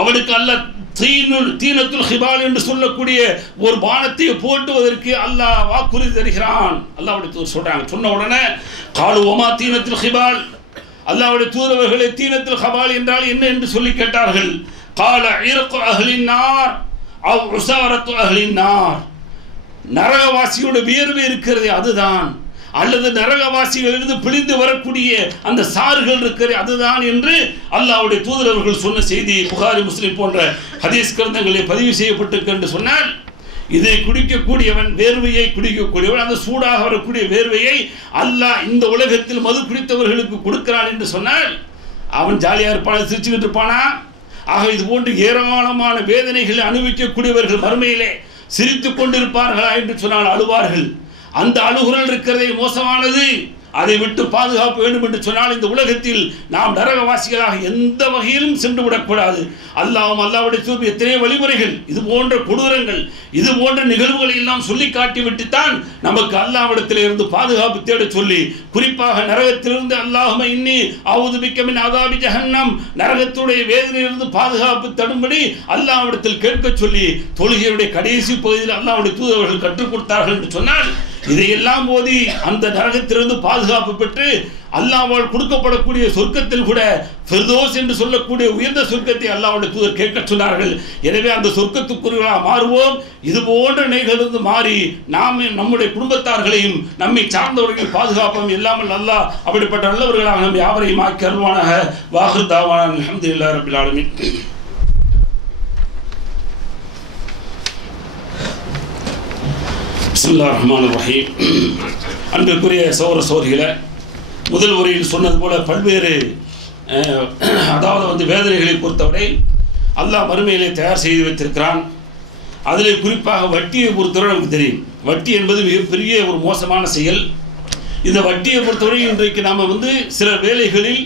அவனுக்கு அல்லாஹ் தீனத்துல் ஹிபால் என்று சொல்லக்கூடிய ஒரு பானத்தை போட்டுவதற்கு அல்லாஹ் வாக்குறுதி தருகிறான். அல்லாஹ்வுடைய தூதர் சொல்றாங்க. சொன்ன உடனே காலு ஒமா தீனத்துல் ஹிபால், அல்லாஹ்வுடைய தூதரவர்களே தீனத்துல் ஹபால் என்றால் என்ன என்று சொல்லி கேட்டார்கள். கால இர்கு அஹ்லின் நார் அவ் உஸாரத்து அஹ்லின் நார், நரகவாசியோட வியர்வை இருக்கிறது அதுதான், அல்லது நரகவாசிகளிலிருந்து பிழிந்து வரக்கூடிய அந்த சாறுகள் இருக்கிறது அதுதான் என்று அல்லாஹ்வுடைய தூதரவர்கள் சொன்ன செய்தி புகாரி முஸ்லிம் போன்ற ஹதீஸ் கிரந்தங்களில் பதிவு செய்யப்பட்டிருக்கு என்று சொன்னால், இதை குடிக்கக்கூடியவன், வேர்வையை குடிக்கக்கூடியவன், அந்த சூடாக வரக்கூடிய வேர்வையை அல்லாஹ் இந்த உலகத்தில் மது குடித்தவர்களுக்கு கொடுக்கிறான் என்று சொன்னால் அவன் ஜாலியாக இருப்பான, சிரிச்சுக்கிட்டு இருப்பானா? ஆக இது போன்று ஏராளமான வேதனைகளை அனுபவிக்கக்கூடியவர்கள் மறுமையிலே சிரித்து கொண்டிருப்பார்களா என்று சொன்னால் அழுவார்கள். அந்த அழுகுரல் இருக்கிறதே மோசமானது. அதை விட்டு பாதுகாப்பு வேண்டும் என்று சொன்னால் இந்த உலகத்தில் நாம் நரகவாசிகளாக எந்த வகையிலும் சென்று விடக்கூடாது. அல்லாஹ்வும் அல்லாஹ்வுடைய தூதர் எத்தனை வழிமுறைகள், இது போன்ற கொடூரங்கள், இது போன்ற நிகழ்வுகளை எல்லாம் சொல்லி காட்டிவிட்டுத்தான் நமக்கு அல்லாஹ்விடத்தில் இருந்து பாதுகாப்பு தேட சொல்லி, குறிப்பாக நரகத்திலிருந்து அல்லாஹும்ம இன்னி அஊது பிக்க மின் அஸாபி ஜஹன்னம், நரகத்துடைய வேதனையிலிருந்து பாதுகாப்பு தரும்படி அல்லாஹ்விடத்தில் கேட்க சொல்லி தொழுகையுடைய கடைசி பகுதியில் அல்லாஹ்வுடைய தூதர்கள் கற்றுக் கொடுத்தார்கள் என்று சொன்னால், இதையெல்லாம் போதி அந்த நரகத்திலிருந்து பாதுகாப்பு பெற்று அல்லாஹ்வால் கொடுக்கப்படக்கூடிய சொர்க்கத்தில் கூட ஃபிர்தௌஸ் என்று சொல்லக்கூடிய உயர்ந்த சொர்க்கத்தை அல்லாஹ்வுடைய தூதர் கேட்க சொன்னார்கள். எனவே அந்த சொர்க்கத்துக்குரியவர்களாக மாறுவோம். இது போன்ற நிலைகளிலிருந்து மாறி நாம் நம்முடைய குடும்பத்தார்களையும் நம்மை சார்ந்தவர்களையும் பாதுகாப்போம். இல்லாமல் அல்லாஹ் அப்படிப்பட்ட நல்லவர்களாக நம்ம யாவரையும் ஆக்கி அருள்வானாக. வாஹிர் தாவானா அல்ஹம்துலில்லாஹி ரப்பில் ஆலமீன். பிஸ்மில்லாஹிர் ரஹ்மானிர் ரஹீம். அன்பிற்குரிய சகோதர சகோதரிகளே, முதல் உரையில் சொன்னது போல பல்வேறு அதாவது வேதனைகளை பொறுத்தவரை அல்லாஹ் மறுமையிலே தயார் செய்து வைத்திருக்கிறான். அதில் குறிப்பாக வட்டியை பொறுத்தவரை நமக்கு தெரியும். வட்டி என்பது மிகப்பெரிய ஒரு மோசமான செயல். இந்த வட்டியை பொறுத்தவரை இன்றைக்கு நாம் சில வேலைகளில்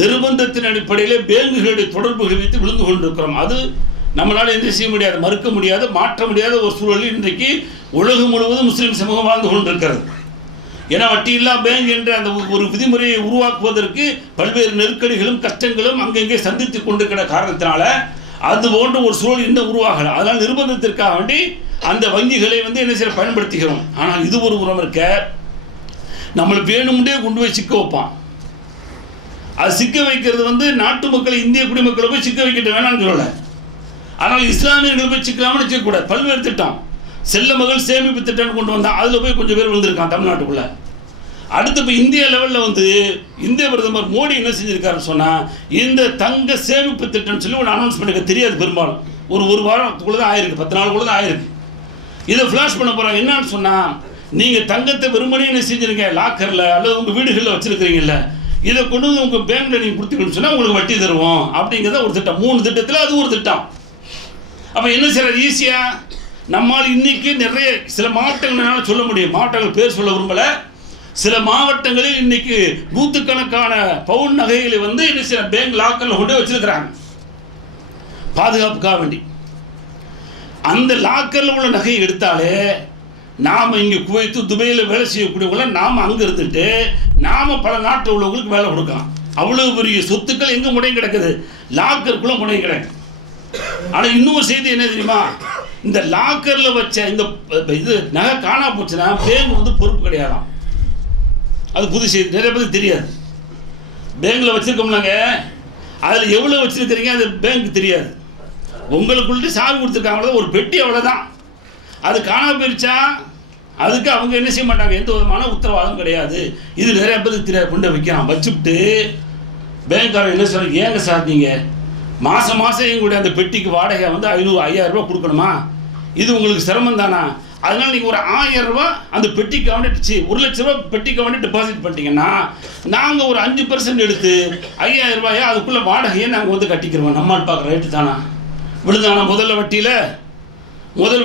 நிர்பந்தத்தின் அடிப்படையில் பேங்குகளுடைய தொடர்புகள் வைத்து விழுந்து கொண்டிருக்கிறோம். அது நம்மளால் எந்த செய்ய முடியாது, மறுக்க முடியாது, மாற்ற முடியாத ஒரு சூழலில் இன்றைக்கு உலகம் முழுவதும் முஸ்லீம் சமூகம் வாழ்ந்து கொண்டிருக்கிறது. ஏன்னா வட்டி இல்லா பேங்க் என்ற அந்த ஒரு விதிமுறையை உருவாக்குவதற்கு பல்வேறு நெருக்கடிகளும் கஷ்டங்களும் அங்கங்கே சந்தித்து கொண்டிருக்கிற காரணத்தினால அது போன்ற ஒரு சூழல் இன்னும் உருவாகலாம். அதனால் நிர்பந்தத்திற்காக வேண்டி அந்த வங்கிகளை என்ன செய்ய பயன்படுத்துகிறோம். ஆனால் இது ஒரு புறம் இருக்க, நம்மளை வேணும்னே கொண்டு போய் சிக்க வைப்பான். அது சிக்க வைக்கிறது நாட்டு மக்களை, இந்திய குடிமக்களை போய் சிக்க வைக்கிட்டு வேணாம்னு சொல்லலை. ஆனால் இஸ்லாமியர்களை போய் சிக்கலாமல் வச்சுக்கூடாது. பல்வேறு திட்டம், செல்ல மகள் சேமிப்பு திட்டம்னு கொண்டு வந்தான். அதில் போய் கொஞ்சம் பேர் விழுந்திருக்கான் தமிழ்நாட்டுக்குள்ளே. அடுத்து இப்போ இந்திய லெவலில் இந்திய பிரதமர் மோடி என்ன செஞ்சுருக்காருன்னு சொன்னால், இந்த தங்க சேமிப்பு திட்டம்னு சொல்லி ஒன்று அனௌன்ஸ் பண்ணிக்க தெரியாது. பெரும்பாலும் ஒரு வாரத்துக்குள்ளே தான் ஆயிருக்கு, 10 நாளுக்குள்ளே தான் ஆயிருக்கு. இதை ஃப்ளாஷ் பண்ண போகிறாங்க. என்னன்னு சொன்னால், நீங்கள் தங்கத்தை வெறுமனே என்ன செஞ்சுருங்க, லாக்கரில் அல்லது உங்கள் வீடுகளில் வச்சுருக்கிறீங்கல்ல, இதை கொண்டு உங்கள் பேங்க்கில் நீங்கள் கொடுத்துக்கணும்னு சொன்னால் உங்களுக்கு வட்டி தருவோம் அப்படிங்கிறத ஒரு திட்டம். 3 திட்டத்தில் அது ஒரு திட்டம். அப்போ என்ன செய்யறது, ஈஸியாக நம்மால் இன்றைக்கி நிறைய சில மாவட்டங்களால் சொல்ல முடியும், மாவட்டங்கள் பேர் சொல்ல விரும்பலை, சில மாவட்டங்களில் இன்றைக்கி நூற்றுக்கணக்கான பவுன் நகைகளை என்ன சில பேங்க் லாக்கரில் கொண்டு வச்சுருக்கிறாங்க பாதுகாப்புக்காக வேண்டி. அந்த லாக்கரில் உள்ள நகையை எடுத்தாலே நாம் இங்கே குவைத்து துபையில் வேலை செய்யக்கூடியவங்கள நாம் அங்கே இருந்துட்டு நாம் பல நாட்டில் உள்ளவங்களுக்கு வேலை கொடுக்கலாம். அவ்வளோ பெரிய சொத்துக்கள் எங்கே முடங்கி கிடக்குது, லாக்கருக்குள்ளே முடங்கி கிடக்கு. ஆனால் இன்னொரு செய்தி என்ன தெரியுமா, இந்த லாக்கரில் வச்ச இந்த இது நகை காணா போச்சுன்னா பேங்க் பொறுப்பு கிடையாதான். அது புது செய்தி, நிறைய பேருக்கு தெரியாது. பேங்கில் வச்சுருக்கோம்னாங்க, அதில் எவ்வளோ வச்சுருக்கிறீங்க அது பேங்க் தெரியாது. உங்களுக்குள்ளே சாவி கொடுத்துருக்காங்களோ ஒரு பெட்டி, அவ்வளோதான். அது காணா போயிடுச்சா அதுக்கு அவங்க என்ன செய்ய மாட்டாங்க, எந்த விதமான உத்தரவாதம் கிடையாது. இது நிறைய பேருக்கு தெரியாது. கொண்டு வைக்கிறான், வச்சுவிட்டு பேங்க்காரன் என்ன சொல்கிறாங்க, ஏங்க சார் நீங்கள் மாதம் எங்களுடைய அந்த பெட்டிக்கு வாடகை 500-5000 ரூபா கொடுக்கணுமா, இது உங்களுக்கு சிரமம் தானா, அதனால் நீங்கள் ஒரு 1000 ரூபா அந்த பெட்டிக்கு வந்துடுச்சு, 1 லட்ச ரூபா பெட்டிக்கு வந்து டெபாசிட் பண்ணிட்டீங்கன்னா நாங்கள் ஒரு 5% எடுத்து 5000 ரூபாயா அதுக்குள்ளே வாடகையை நாங்கள் கட்டிக்கிறோம். நம்மால் பார்க்குற ரேட்டு தானா விழுந்தானா முதல்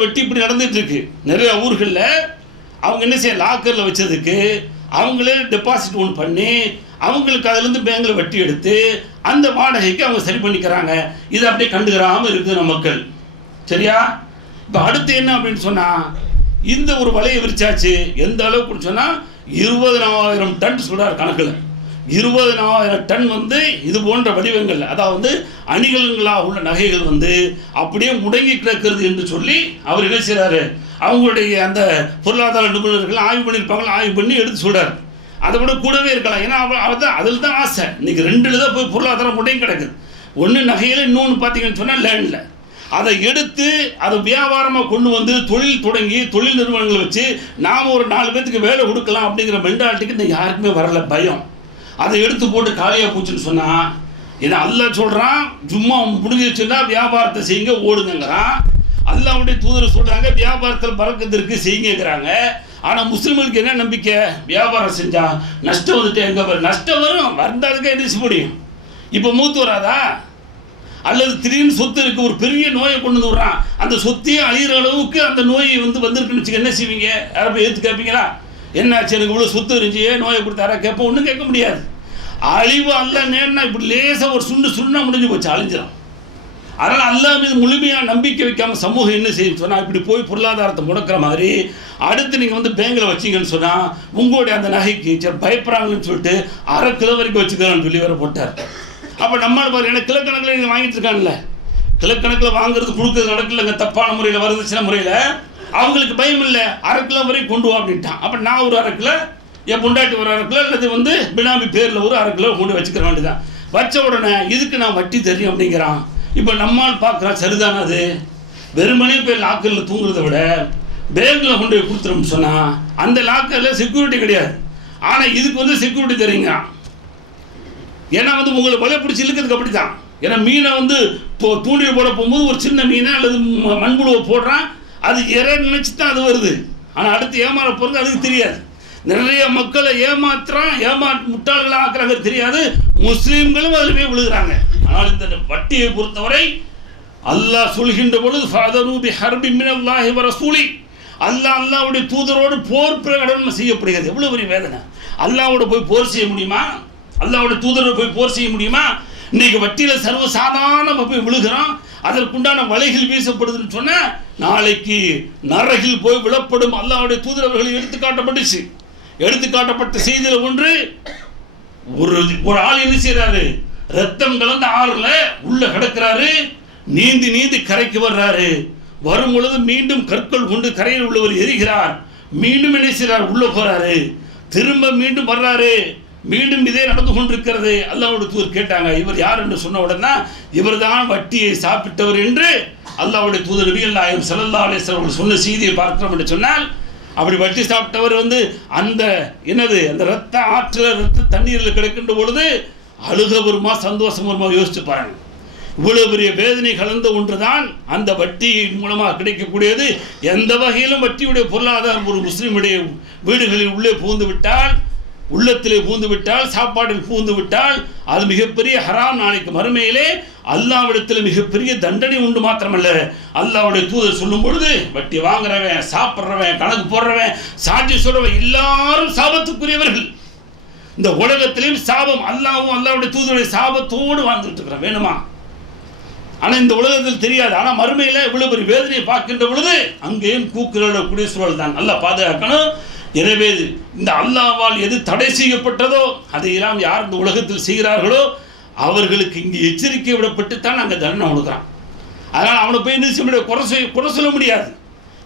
வட்டி இப்படி நடந்துகிட்ருக்கு. நிறைய ஊர்களில் அவங்க என்ன செய்ய, லாக்கரில் வச்சதுக்கு அவங்களே டெபாசிட் ஒன்று பண்ணி அவங்களுக்கு அதுலேருந்து பேங்கில் வட்டி எடுத்து அந்த வாடகைக்கு அவங்க சரி பண்ணிக்கிறாங்க. இது அப்படியே கண்டுக்கிறாமல் இருக்குது நம்ம மக்கள். சரியா? இப்போ அடுத்து என்ன அப்படின்னு சொன்னால், இந்த ஒரு வலையை விரிச்சாச்சு. எந்த அளவுக்குன்னு சொன்னால் 20,000 டன் சொல்கிறார் கணக்கில். 20,000 டன் இது போன்ற வடிவங்கள், அதாவது அணிகலன்களாக உள்ள நகைகள் அப்படியே முடங்கி கிடக்கிறது என்று சொல்லி அவர் என்ன செய்கிறாரு, அவங்களுடைய அந்த பொருளாதார நிபுணர்கள் ஆய்வு பண்ணியிருப்பாங்க, ஆய்வு பண்ணி எடுத்து சொல்கிறார். அதை விட கூடவே இருக்கலாம். ஏன்னா அவதான் அதில் தான் ஆசை. இன்றைக்கி 2 தான் போய் பொருளாதாரம் முடங்கி கிடக்குது. ஒன்று நகையில், இன்னொன்று பார்த்தீங்கன்னு சொன்னால் லேண்டில். அதை எடுத்து அதை வியாபாரமாக கொண்டு தொழில் தொடங்கி தொழில் நிறுவனங்களை வச்சு நாம் ஒரு 4 பேர்த்துக்கு வேலை கொடுக்கலாம் அப்படிங்கிற மென்டாலிட்டிக்கு இன்னும் யாருக்குமே வரல. பயம். அதை எடுத்து போட்டு காலியாக போச்சுன்னு சொன்னால், ஏன்னா அல்லாஹ் சொல்கிறான், சும்மா முடிஞ்சிச்சுன்னா வியாபாரத்தை செய்யுங்க ஓடுங்கிறான். அல்லாஹ்வுடைய தூதர் சொல்கிறாங்க வியாபாரத்தில் பறக்கத்திற்கு செய்யுங்கிறாங்க. ஆனால் முஸ்லீம்களுக்கு என்ன நம்பிக்கை, வியாபாரம் செஞ்சால் நஷ்டம் எங்கே வரும், நஷ்டம் வரும், வந்தாலுக்கு என்ன செய்ய முடியும். இப்போ மூத்து வராதா, அல்லது திடீர்னு சொத்து இருக்குது, ஒரு பெரிய நோயை கொண்டு விடுறான், அந்த சொத்தையே அழிகிற அளவுக்கு அந்த நோய் வந்திருக்குன்னு வச்சுக்க என்ன செய்வீங்க, யாரை போய் எடுத்து கேட்பீங்களா? என்னாச்சு எனக்கு இவ்வளோ சொத்து இருந்துச்சு ஏன் நோயை கொடுத்தாரா கேட்போம், ஒன்றும் கேட்க முடியாது. அழிவு அல்லாஹ் நேர்னா இப்படி லேசாக ஒரு சுண்ணா முடிஞ்சு போச்சு, அழிஞ்சிடும். அதனால் அல்லாஹ் மீது முழுமையாக நம்பிக்கை வைக்காமல் சமூகம் என்ன செய்யும் சொன்னால் இப்படி போய் பொருளாதாரத்தை முடக்கிற மாதிரி அடுத்து நீங்கள் வந்து பேங்கில் வச்சிங்கன்னு சொன்னால் உங்களுடைய அந்த நகைக்கு சரி பயப்படுறாங்கன்னு சொல்லிட்டு 1/2 கிலோ வரைக்கும் வச்சுக்கிறோன்னு சொல்லி வேறு போட்டார். அப்போ நம்மளால் பாரு எனக்கு கிலோக்கணக்கில் நீங்கள் வாங்கிட்டு இருக்காங்கல்ல, கிலோக்கணக்கில் வாங்குறது கொடுக்குறது நடக்கலைங்க, தப்பான முறையில் வருதுச்சுன முறையில் அவங்களுக்கு பயம் இல்லை, 1/2 கிலோ வரைக்கும் கொண்டு வா அப்படின்ட்டான். அப்போ நான் ஒரு 1/2 கிலோ, என் பொண்டாட்டி ஒரு 1/2 கிலோ, அல்லது வந்து பினாமி பேரில் ஒரு 1/2 கிலோ கொண்டு வச்சுக்கிற வேண்டியதான். வச்ச உடனே இதுக்கு நான் வட்டி தெரியும் அப்படிங்கிறான். இப்போ நம்மால் பார்க்குறான் சரிதானே, அது வெறுமனே போய் லாக்கரில் தூங்குறத விட பேங்கில் கொண்டு போய் கொடுத்துரும்னு சொன்னால் அந்த லாக்கரில் செக்யூரிட்டி கிடையாது, ஆனால் இதுக்கு வந்து செக்யூரிட்டி தெரியுங்க. ஏன்னா வந்து உங்களை வலை பிடிச்சி இழுக்கிறதுக்கு அப்படி தான். ஏன்னா மீனை வந்து தூண்டில் போட போகும்போது ஒரு சின்ன மீனை அல்லது மண்புழுவை போடுறான், அது இறை நினச்சி தான் அது வருது, ஆனால் அடுத்து ஏமாற போகிறது அதுக்கு தெரியாது. நிறைய மக்களை முட்டாள்களாக ஆக்குறாங்க தெரியாது, முஸ்லீம்களும் அதில் போய் விழுகிறாங்க. ஆனால் இந்த வட்டியை பொறுத்தவரை அல்லாஹ் சொல்கின்ற பொழுது ஃபதரூபி ஹர்பி மினல்லாஹி வ ரசூலி, அல்லாஹ்வுடைய தூதரோடு போர் பிரகடனம் செய்யப்படுகிறது. எவ்வளோ பெரிய வேதனை! அல்லாஹ்வோட போய் போர் செய்ய முடியுமா? அல்லாஹ்வுடைய தூதரோடு போய் போர் செய்ய முடியுமா? இன்னைக்கு வட்டியில் சர்வசாதாரணமாக போய் விழுகிறோம், அதற்குண்டான வலைகள் வீசப்படுதுன்னு சொன்னால் நாளைக்கு நரகில் போய் விழப்படும். அல்லாஹ்வுடைய தூதரவர்கள் எடுத்துக்காட்டப்பட்ட செய்தியில் ஒன்று, ஒரு ஆள் என்ன செய்யறாரு, ரத்தம் கலந்த ஆறுல உள்ள கிடக்கிறாரு, நீந்தி கரைக்கு வர்றாரு. வரும் பொழுது மீண்டும் கற்கள் கொண்டு கரையில் உள்ளவர் எரிகிறார், மீண்டும் என்ன செய்யறார், உள்ள போறாரு, திரும்ப மீண்டும் வர்றாரு, மீண்டும் இதே நடந்து கொண்டிருக்கிறது. அல்லாஹ்வுடைய தூதர் கேட்டாங்க, இவர் யார் என்று சொன்ன உடனே இவர் தான் வட்டியை சாப்பிட்டவர் என்று அல்லாஹ்வுடைய தூதர் நபிகள் நாயகம் ஸல்லல்லாஹு அலைஹி வஸல்லம் சொன்ன செய்தியை பார்க்கிறோம் என்று சொன்னால், அப்படி வட்டி சாப்பிட்டவர் வந்து அந்த அந்த ரத்த ஆற்றில் ரத்த தண்ணீரில் கிடக்கின்ற பொழுது அழுக வருமா சந்தோஷம் வருமா யோசிச்சு பாருங்க. இவ்வளவு பெரிய வேதனை கலந்த ஒன்று தான் அந்த வட்டியின் மூலமாக கிடைக்கக்கூடியது. எந்த வகையிலும் வட்டியுடைய பொருளாதாரம் ஒரு முஸ்லீமுடைய வீடுகளில் உள்ளே புகுந்து விட்டால், உள்ளத்திலே பூந்து விட்டால், சாப்பாட்டில் பூந்து விட்டால் அது மிகப்பெரிய ஹராம். நாளைக்கு மறுமையிலே அல்லாஹ்விடத்தில் மிகப்பெரிய தண்டனை உண்டு. மாத்திரமல்ல, அல்லாஹ்வுடைய தூதர் சொல்லும் பொழுது வட்டி வாங்குறவன், சாப்பிட்றவன், கணக்கு போடுறவன், சாட்சி சொல்றவன் எல்லாரும் சாபத்துக்குரியவர்கள். இந்த உலகத்திலையும் சாபம், அல்லாஹ்வும் அல்லாஹ்வுடைய தூதருடைய சாபத்தோடு வாழ்ந்துட்டு இருக்கிறான். வேணுமா? ஆனால் இந்த உலகத்தில் தெரியாது. ஆனால் மறுமையில் இவ்வளவு பெரிய வேதனையை பார்க்கின்ற பொழுது அங்கேயும் கூக்குரலக்கூடிய சூழல் தான். நல்லா பாதுகாக்கணும். எனவே இந்த அல்லாஹ்வால் எது தடை செய்யப்பட்டதோ அதையெல்லாம் யார் இந்த உலகத்தில் செய்கிறார்களோ அவர்களுக்கு இங்கே எச்சரிக்கை விடப்பட்டுத்தான் அங்கே தண்டனை கொடுக்குறான். அதனால் அவனை போய் என்ன குறை சொல்ல முடியாது.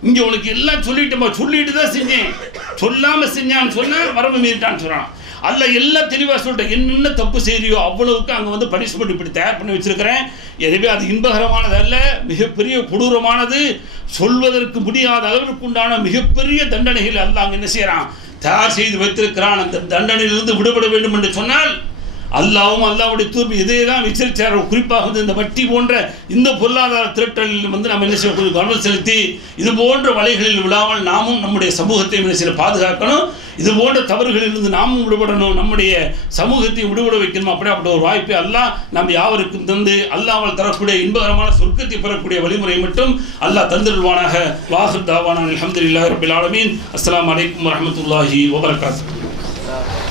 இங்கே உனக்கு எல்லாம் சொல்லிட்டு தான் செஞ்சேன், சொல்லாமல் செஞ்சான்னு சொன்னால் வரம்பு மீறிட்டான்னு சொல்கிறான். அதில் எல்லாம் தெளிவாக சொல்லிட்டேன், என்னென்ன தப்பு செய்யறியோ அவ்வளவுக்கு அங்கே வந்து பனிஷ்மெண்ட் இப்படி தயார் பண்ணி வச்சுருக்கிறேன். எனவே அது இன்பகரமானது அல்ல, மிகப்பெரிய கொடூரமானது, சொல்வதற்கு முடியாத அளவிற்கு உண்டான மிகப்பெரிய தண்டனைகள் அல்லாஹ் அங்கே என்ன செய்கிறான், தயார் செய்து வைத்திருக்கிறான். அந்த தண்டனையிலிருந்து விடுபட வேண்டும் என்று சொன்னால் அல்லாஹ்வும் அல்லாஹ்வுடைய தூதரும் இதே தான் எச்சரித்தார். குறிப்பாக வந்து இந்த வட்டி போன்ற இந்த பொருளாதார திரட்டலில் வந்து நம்ம என்ன செய்யக்கூடிய கவனம் செலுத்தி இது போன்ற வலைகளில் விழாமல் நாமும் நம்முடைய சமூகத்தை என்ன செய்ய பாதுகாக்கணும். இது போன்ற தவறுகளிலிருந்து நாமும் விடுபடணும், நம்முடைய சமூகத்தை விடுபட வைக்கணும். அப்படிப்பட்ட ஒரு வாய்ப்பை அல்லாஹ் நம் யாவருக்கும் தந்து அல்லாஹ்வால் தரக்கூடிய இன்பகரமான சொர்க்கத்தை பெறக்கூடிய வழிமுறை மட்டும் அல்லாஹ் தந்திருவானாக. வாஹிர் தாவானா அல்ஹம்துலில்லாஹி ரப்பில் ஆலமீன். அஸ்ஸலாமு அலைக்கும் வரஹ்மத்துல்லாஹி வபரகாத்துஹு.